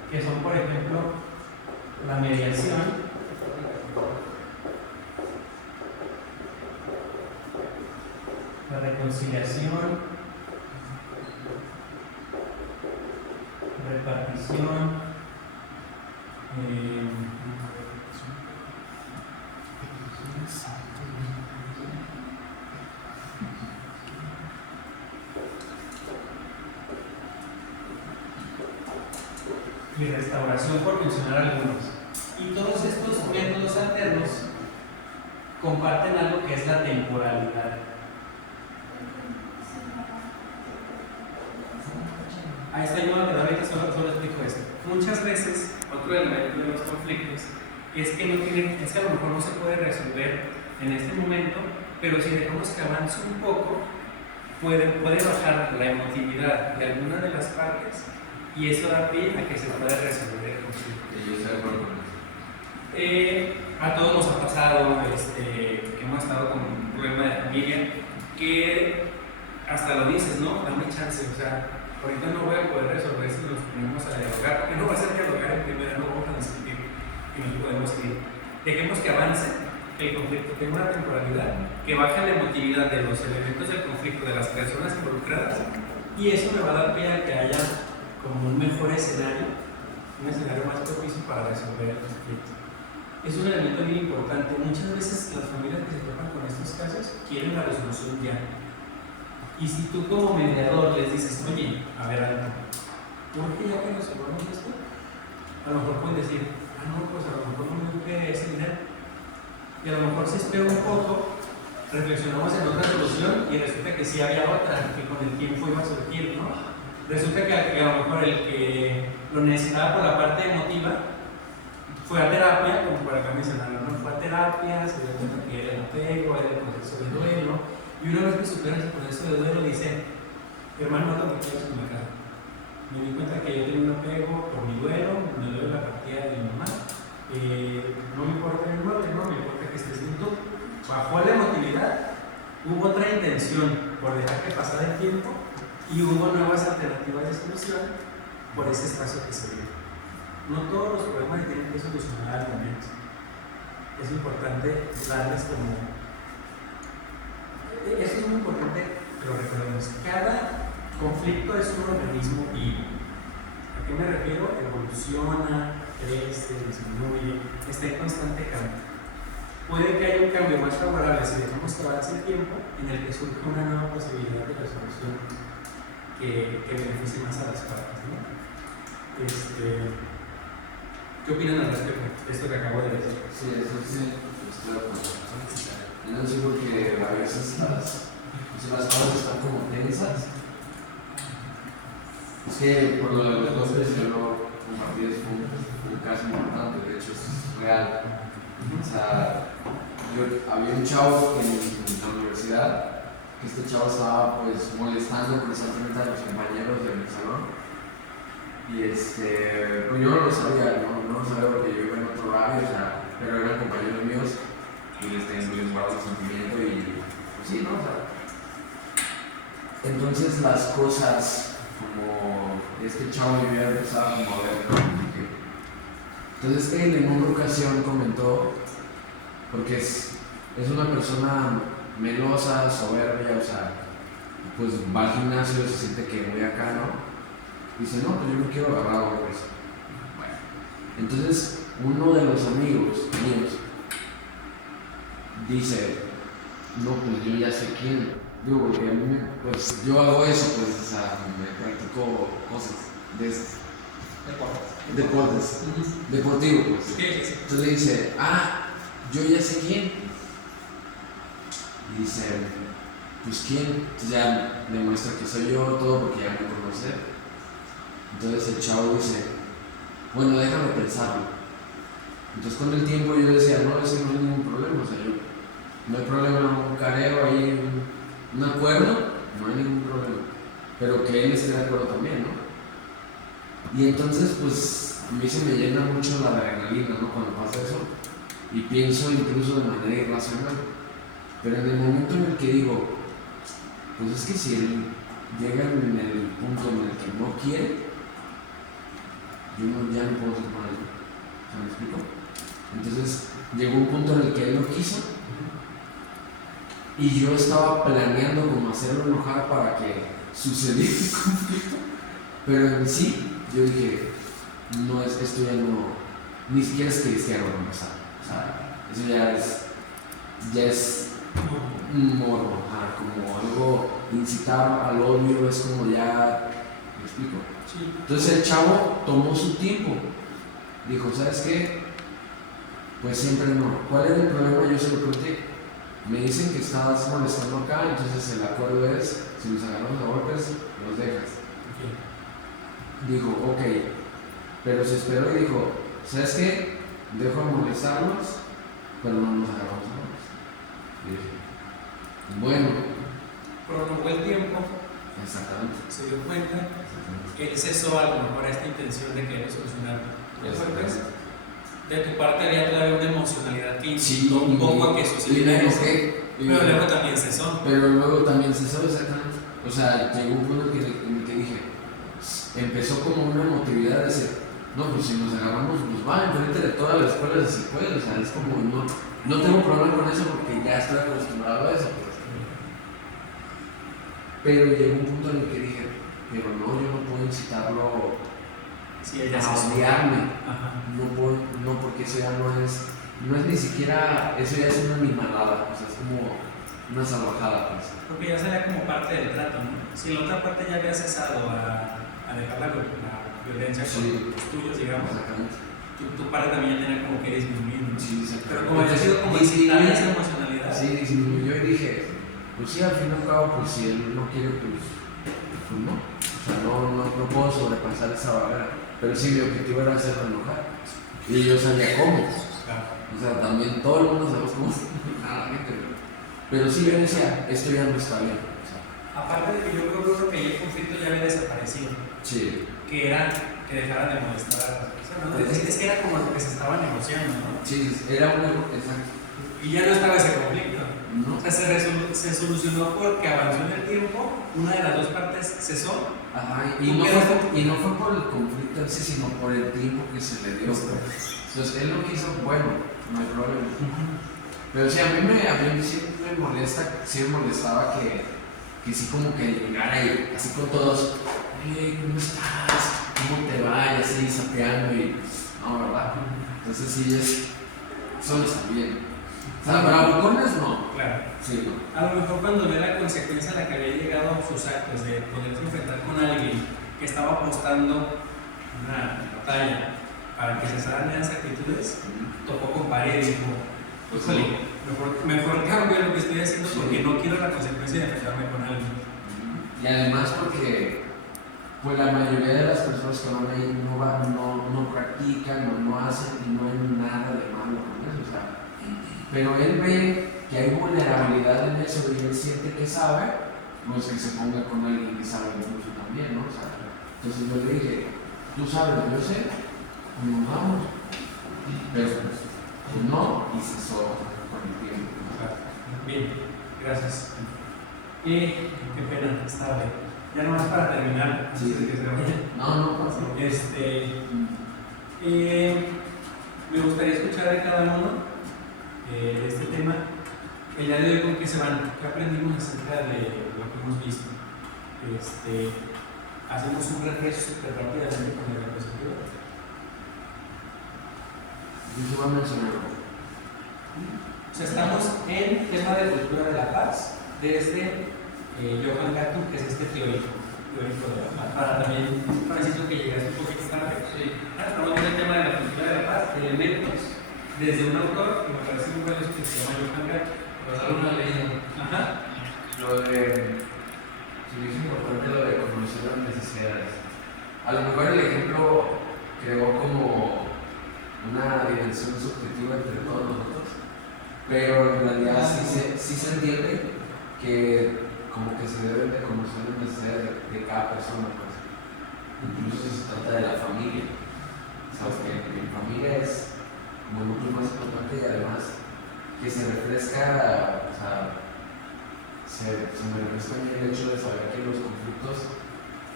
que son, por ejemplo, la mediación, la reconciliación, repartición, y restauración, por mencionar algunos. Y todos estos métodos alternos comparten algo que es la temporalidad. Ahí está yo, ahorita solo explico esto. Muchas veces, otro elemento de los conflictos es que a lo mejor no se puede resolver en este momento, pero si dejamos que avance un poco, puede bajar la emotividad de alguna de las partes y eso da pie a que se pueda resolver el conflicto. Yo estoy de acuerdo con eso. A todos nos ha pasado que hemos estado con un problema de familia que hasta lo dices, ¿no? Dame chance, o sea, ahorita no voy a poder resolver si nos ponemos a dialogar, porque no va a ser dialogar en primera, no vamos a discutir y nos podemos ir. Dejemos que avance, que el conflicto tenga una temporalidad, que baje la emotividad de los elementos del conflicto, de las personas involucradas, y eso me va a dar pie a que haya como un mejor escenario, un escenario más propicio para resolver el conflicto. Es un elemento muy importante. Muchas veces las familias que se topan con estos casos quieren la resolución ya. Y si tú como mediador les dices, oye, a ver algo, ¿por qué ya que resolvamos esto? A lo mejor pueden decir, no, pues a lo mejor no me urge ese dinero. Y a lo mejor se espera un poco, reflexionamos en otra solución y resulta que sí había otra que con el tiempo iba a surgir, ¿no? Resulta que a lo mejor el que lo necesitaba por la parte emotiva fue a terapia, como por acá mencionaron, ¿no? Fue a terapia, se dio cuenta que era el apego, era el proceso de duelo, y una vez que supera ese proceso de duelo dice, hermano, no te quedas en la casa. Me di cuenta que yo tenía un apego por mi duelo, me duele la partida de mi mamá, no me importa mi madre, no me importa que estés bien tú. Bajó la emotividad, hubo otra intención por dejar que pasara el tiempo y hubo nuevas alternativas de solución por ese espacio que se dio. No todos los problemas se tienen que solucionar al momento. Es importante darles como... Eso es muy importante que lo recordemos. Cada conflicto es un organismo vivo. ¿A qué me refiero? Evoluciona, crece, disminuye, está en constante cambio. Puede que haya un cambio más favorable si dejamos que avance el tiempo en el que surge una nueva posibilidad de resolución que beneficie más a las partes, ¿no? ¿Qué opinan al respecto de esto que acabo de decir? Sí, eso sí, estoy de acuerdo. Yo no sé porque a veces las cosas están como tensas. Es que por lo de los golpes yo lo compartí, es un caso importante, de hecho es real. O sea, había un chavo en la universidad, que este chavo estaba pues molestando constantemente a los compañeros del salón. Y pues yo no lo sabía, no lo sabía porque yo iba en otro horario, o sea, pero eran compañeros míos y les guardaba sentimiento y pues sí, ¿no? O sea, entonces las cosas como este chavo yo ya empezaba como a ver, ¿no? Entonces él en una ocasión comentó, porque es una persona melosa, soberbia, o sea, pues va al gimnasio, se siente que voy acá, ¿no? Dice, no, pues yo me quiero agarrar a golpes. Bueno, entonces uno de los amigos míos dice, no, pues yo ya sé quién. Digo, porque a mí, pues yo hago eso, pues, o sea, me practico cosas de esas. Deportes. Deportivo, pues. Sí, sí, sí. Entonces le dice, yo ya sé quién. Y dice, pues quién. Entonces ya le muestra que soy yo, todo porque ya me conoce. Entonces el chavo dice, bueno, déjame pensarlo. Entonces con el tiempo yo decía, no, es que no hay ningún problema. O sea, no hay problema, un careo ahí, un acuerdo, no hay ningún problema. Pero que él esté de acuerdo también, ¿no? Y entonces, pues, a mí se me llena mucho la adrenalina, ¿no? Cuando pasa eso. Y pienso incluso de manera irracional. Pero en el momento en el que digo, pues es que si él llega en el punto en el que no quiere, yo ya no puedo ser con él. ¿Me explico? Entonces, llegó un punto en el que él no quiso. Y yo estaba planeando como hacerlo enojar para que sucediera el conflicto. Pero en sí, yo dije, no, es que esto ya no, ni siquiera es cristiano para empezar. O sea, eso ya es un morbo, como algo incitar al odio, es como ya, ¿me explico? Sí. Entonces el chavo tomó su tiempo, dijo, ¿sabes qué? Pues siempre no. ¿Cuál era el problema? Yo se lo conté. Me dicen que estabas molestando acá, entonces el acuerdo es, si nos agarramos a golpes, los dejas. Dijo, ok, pero se esperó y dijo, ¿sabes qué? Dejo de molestarlos, pero no nos agarramos a golpes. Y dije, bueno. Prolongó el tiempo. Exactamente. Se dio cuenta. Él cesó a lo mejor a esta intención de querer solucionar los golpes. De tu parte había todavía una emocionalidad que incitó un poco a que sucediera eso. Pero luego también cesó. Pero luego también cesó, exactamente. O sea, llegó un punto en el que dije, empezó como una emotividad de decir, no, pues si nos agarramos, pues va, enfrente de todas las escuelas si puede. O sea, es como, no tengo problema con eso porque ya estoy acostumbrado a eso. Pues. Pero llegó un punto en el que dije, pero no, yo no puedo incitarlo a odiarme. No, porque eso ya no es ni siquiera, eso ya es una animalada, o sea, es como una salvajada, pues. Porque ya sería como parte del trato, ¿no? Si la otra parte ya había cesado a dejar la violencia con los tuyos, digamos, tu parte también ya tenía como que disminuir, ¿no? Sí, pero como había sido como incitar esa emocionalidad. Sí, disminuyó y dije, pues sí, al fin y al cabo, pues si él no quiere, pues no. O sea, no puedo sobrepasar esa barrera. Pero sí, mi objetivo era hacerlo enojar. Y yo sabía cómo. O sea, también todo el mundo sabemos cómo la gente. Pero sí, yo decía, esto ya no está bien. O sea, aparte de que yo creo que el conflicto ya había desaparecido. Sí. Que era que dejaran de molestar a las personas, ¿no? Es que era como lo que se estaba negociando, ¿no? Sí, era exacto. Y ya no estaba ese conflicto. No. O sea, se solucionó porque avanzó en el tiempo, una de las dos partes cesó. Ajá, y no fue por el conflicto en sí, sino por el tiempo que se le dio. Entonces, él no quiso, bueno, no hay problema. Pero sí, a mí sí me molesta, sí me molestaba que sí como que llegara y así con todos, ¿cómo estás? ¿Cómo te va? Y así sapeando y, no, ¿verdad? Entonces sí, eso no está bien. O sea, bravucones no. Claro. Sí, no. A lo mejor cuando ve la consecuencia a la que había llegado a sus actos de poderse enfrentar con alguien que estaba apostando una batalla para que cesaran esas actitudes, tocó con pared y dijo, híjole, mejor cambio lo que estoy haciendo porque no quiero la consecuencia de enfrentarme con alguien. Y además porque pues la mayoría de las personas que van ahí no practican o no hacen y no hay nada de malo con eso. O sea, pero él ve que hay vulnerabilidad en eso y él siente que sabe, pues que se ponga con alguien que sabe mucho también, ¿no? O sea, entonces yo le dije, tú sabes, yo sé, nos vamos. Pero pues no, y cesó con el tiempo. Bien, gracias. Y qué pena, está bien. Ya nomás para terminar, Sí. antes de que se vaya. No pasa. Me gustaría escuchar de cada uno de este tema. El día de hoy, ¿con qué se van? ¿Qué aprendimos acerca de lo que hemos visto? Hacemos un refresh súper rápidamente con la diapositiva. Yo te voy a mencionar. O sea, estamos en tema de cultura de la paz desde Johann Gattung, que es este teórico de la paz. Para también, necesito que llegaste un poquito tarde. Estamos viendo el tema de la cultura de la paz, elementos, desde un autor que me parece muy bueno, que se llama Johann Gart. una leyenda. Ajá. Lo de. Sí, es importante lo de conocer las necesidades. A lo mejor el ejemplo creó como una dimensión subjetiva entre todos nosotros, pero en realidad sí se entiende que como que se deben de conocer las necesidades de cada persona, pues. Incluso si se trata de la familia. Sabes que mi familia es como el núcleo más importante y además que se refresca, o sea, se me refresca el hecho de saber que los conflictos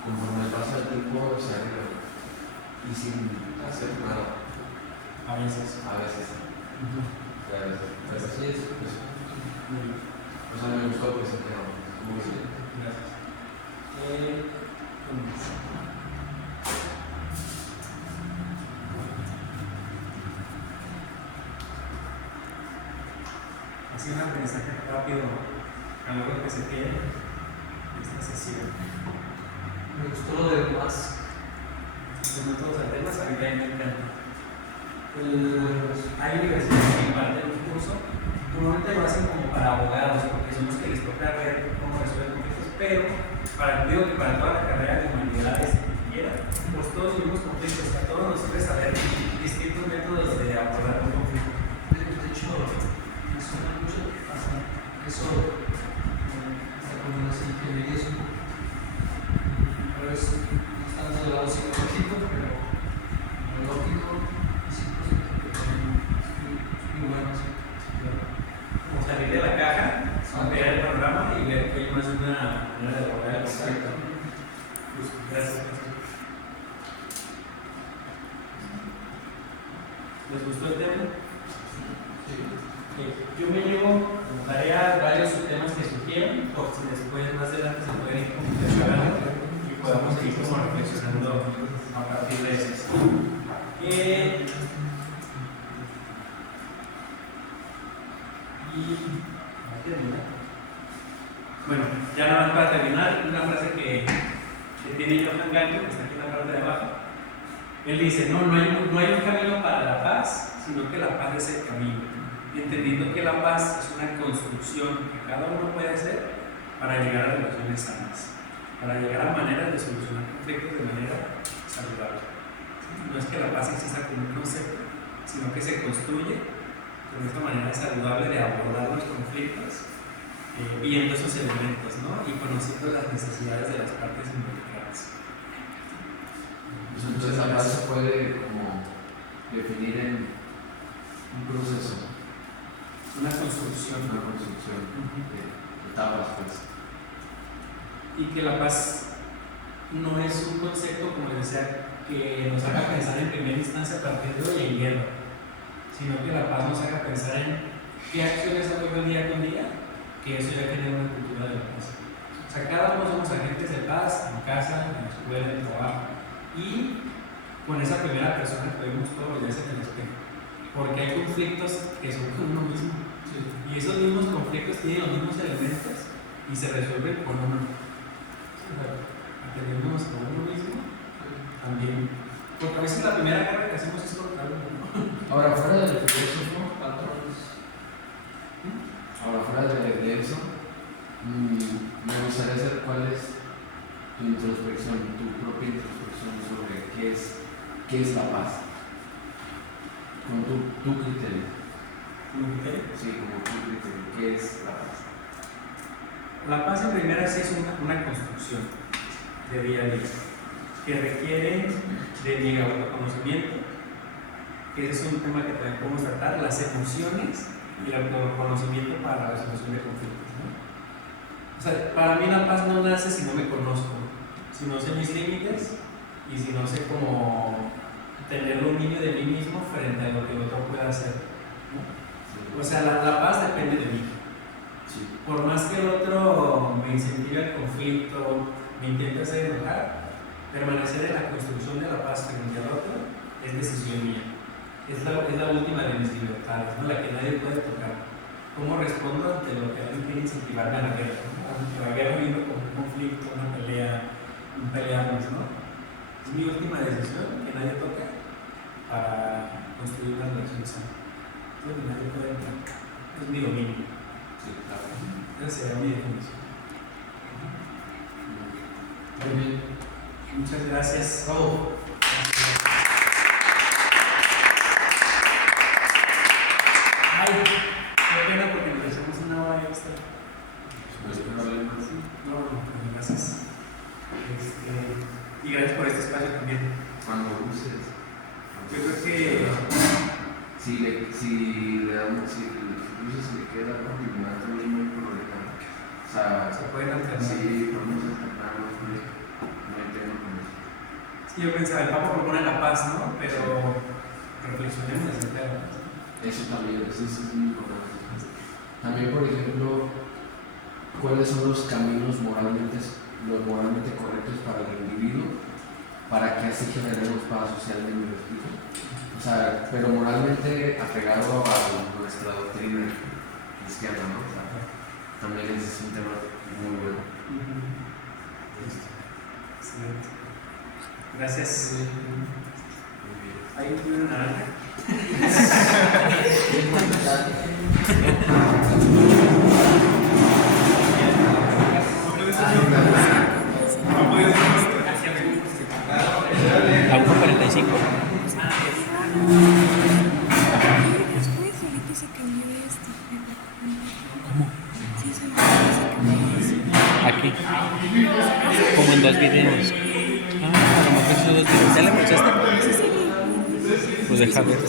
conforme el paso del tiempo se arreglan y sin hacer nada. A veces. Pero así es, pues. Muy bien. O sea, me gustó pues el tema. Muy bien. Gracias. ¿Qué más? Así un aprendizaje rápido a lo que se quiere esta sesión. Me gustó lo de más. Los métodos alternos a mí también me encanta. Hay universidades que imparten un curso, normalmente lo hacen como para abogados, porque son los que les toca ver cómo resuelven conflictos, pero digo que para toda la carrera de humanidades que quiera, pues todos vivimos conflictos, a todos nos sirve saber distintos métodos de abordar un conflicto. De hecho, me suena mucho hasta eso, esta combinación que me dio a veces no está dando el lado psicológico, pero lógico y psicológico es muy bueno. Como salir de la caja, ampliar el panorama y ver que hay más de una manera de abordar el conflicto. Pues, gracias. ¿Les gustó el tema? Yo me llevo como tarea varios subtemas que sugieren, por si después más adelante se pueden ir complementando y podamos seguir como reflexionando a partir de eso. Bueno, ya nada más para terminar, una frase que tiene Johann Gart, que está aquí en la parte de abajo. Él dice, no hay un camino para la paz, sino que la paz es el camino. Entendiendo que la paz es una construcción que cada uno puede hacer para llegar a relaciones sanas, para llegar a maneras de solucionar conflictos de manera saludable. No es que la paz exista como un concepto, sino que se construye con esta manera saludable de abordar los conflictos, viendo esos elementos, ¿no? Y conociendo las necesidades de las partes involucradas. Entonces la paz se puede como definir en un proceso. Una construcción. De etapas, pues. Y que la paz no es un concepto, como les decía, que nos haga pensar en primera instancia a partir de hoy en guerra, sino que la paz nos haga pensar en qué acciones hago yo día con día, que eso ya genera una cultura de la paz. O sea, cada uno somos agentes de paz, en casa, en la escuela, en el trabajo, y con esa primera persona que vemos todos los días en el espejo, porque hay conflictos que son con uno mismo, y esos mismos conflictos tienen los mismos elementos y se resuelven con uno. Atendiéndonos con uno mismo también, porque a veces la primera guerra que hacemos es contra uno. Ahora, fuera del filósofo, ahora fuera de eso, me gustaría saber cuál es tu introspección, tu propia introspección sobre qué es la paz, con tu criterio. ¿Cómo criterio? Sí, como tu criterio, ¿qué es la paz? La paz en primera sí es una construcción de día a día que requiere de mi autoconocimiento, que ese es un tema que también podemos tratar, las emociones y el autoconocimiento para la resolución de conflictos, ¿no? O sea, para mí la paz no nace si no me conozco, si no sé mis límites y si no sé cómo tener dominio de mí mismo frente a lo que el otro pueda hacer, ¿no? O sea, la paz depende de mí. Por más que el otro me incentive al conflicto, me intente hacer enojar, permanecer en la construcción de la paz frente al otro es decisión mía. Es la última de mis libertades, ¿no? La que nadie puede tocar. ¿Cómo respondo ante lo que alguien quiere incentivarme a la guerra, ¿no? Ante la guerra vino como un conflicto, una pelea, un pelearnos, ¿no? Es mi última decisión, que nadie toque, para construir una relación sana. Entonces, nadie puede entrar. Es mi dominio. Sí, claro. Esa sería mi definición. Muy bien. Muchas gracias. Bravo. Ay, qué pena porque nos hacemos una hora extra. No hay problema. No, gracias. Y gracias por este espacio también. Cuando uses. Yo creo que Si le damos, si incluso se le queda algo, y me da también muy problema. O sea, se pueden alternar. sí, podemos alternarnos, no hay tema con eso. Sí, yo pensaba, el Papa propone la paz, ¿no? Pero reflexionemos acerca de la paz. Eso también, eso es muy importante. También, por ejemplo, ¿cuáles son los caminos moralmente correctos para el individuo para que así generemos paz social? ¿Me explico? O sea, pero moralmente apegado a nuestra doctrina cristiana, ¿no? O sea, también ese es un tema muy bueno. Excelente. Gracias. Muy bien. Ahí tiene una naranja. A 1.45. Después ahorita se cambió esto. ¿Cómo? Sí, se cambió. Aquí. Como en 2 videos. A lo mejor esos 2 videos. ¿Ya le mostraste? Pues deja ver.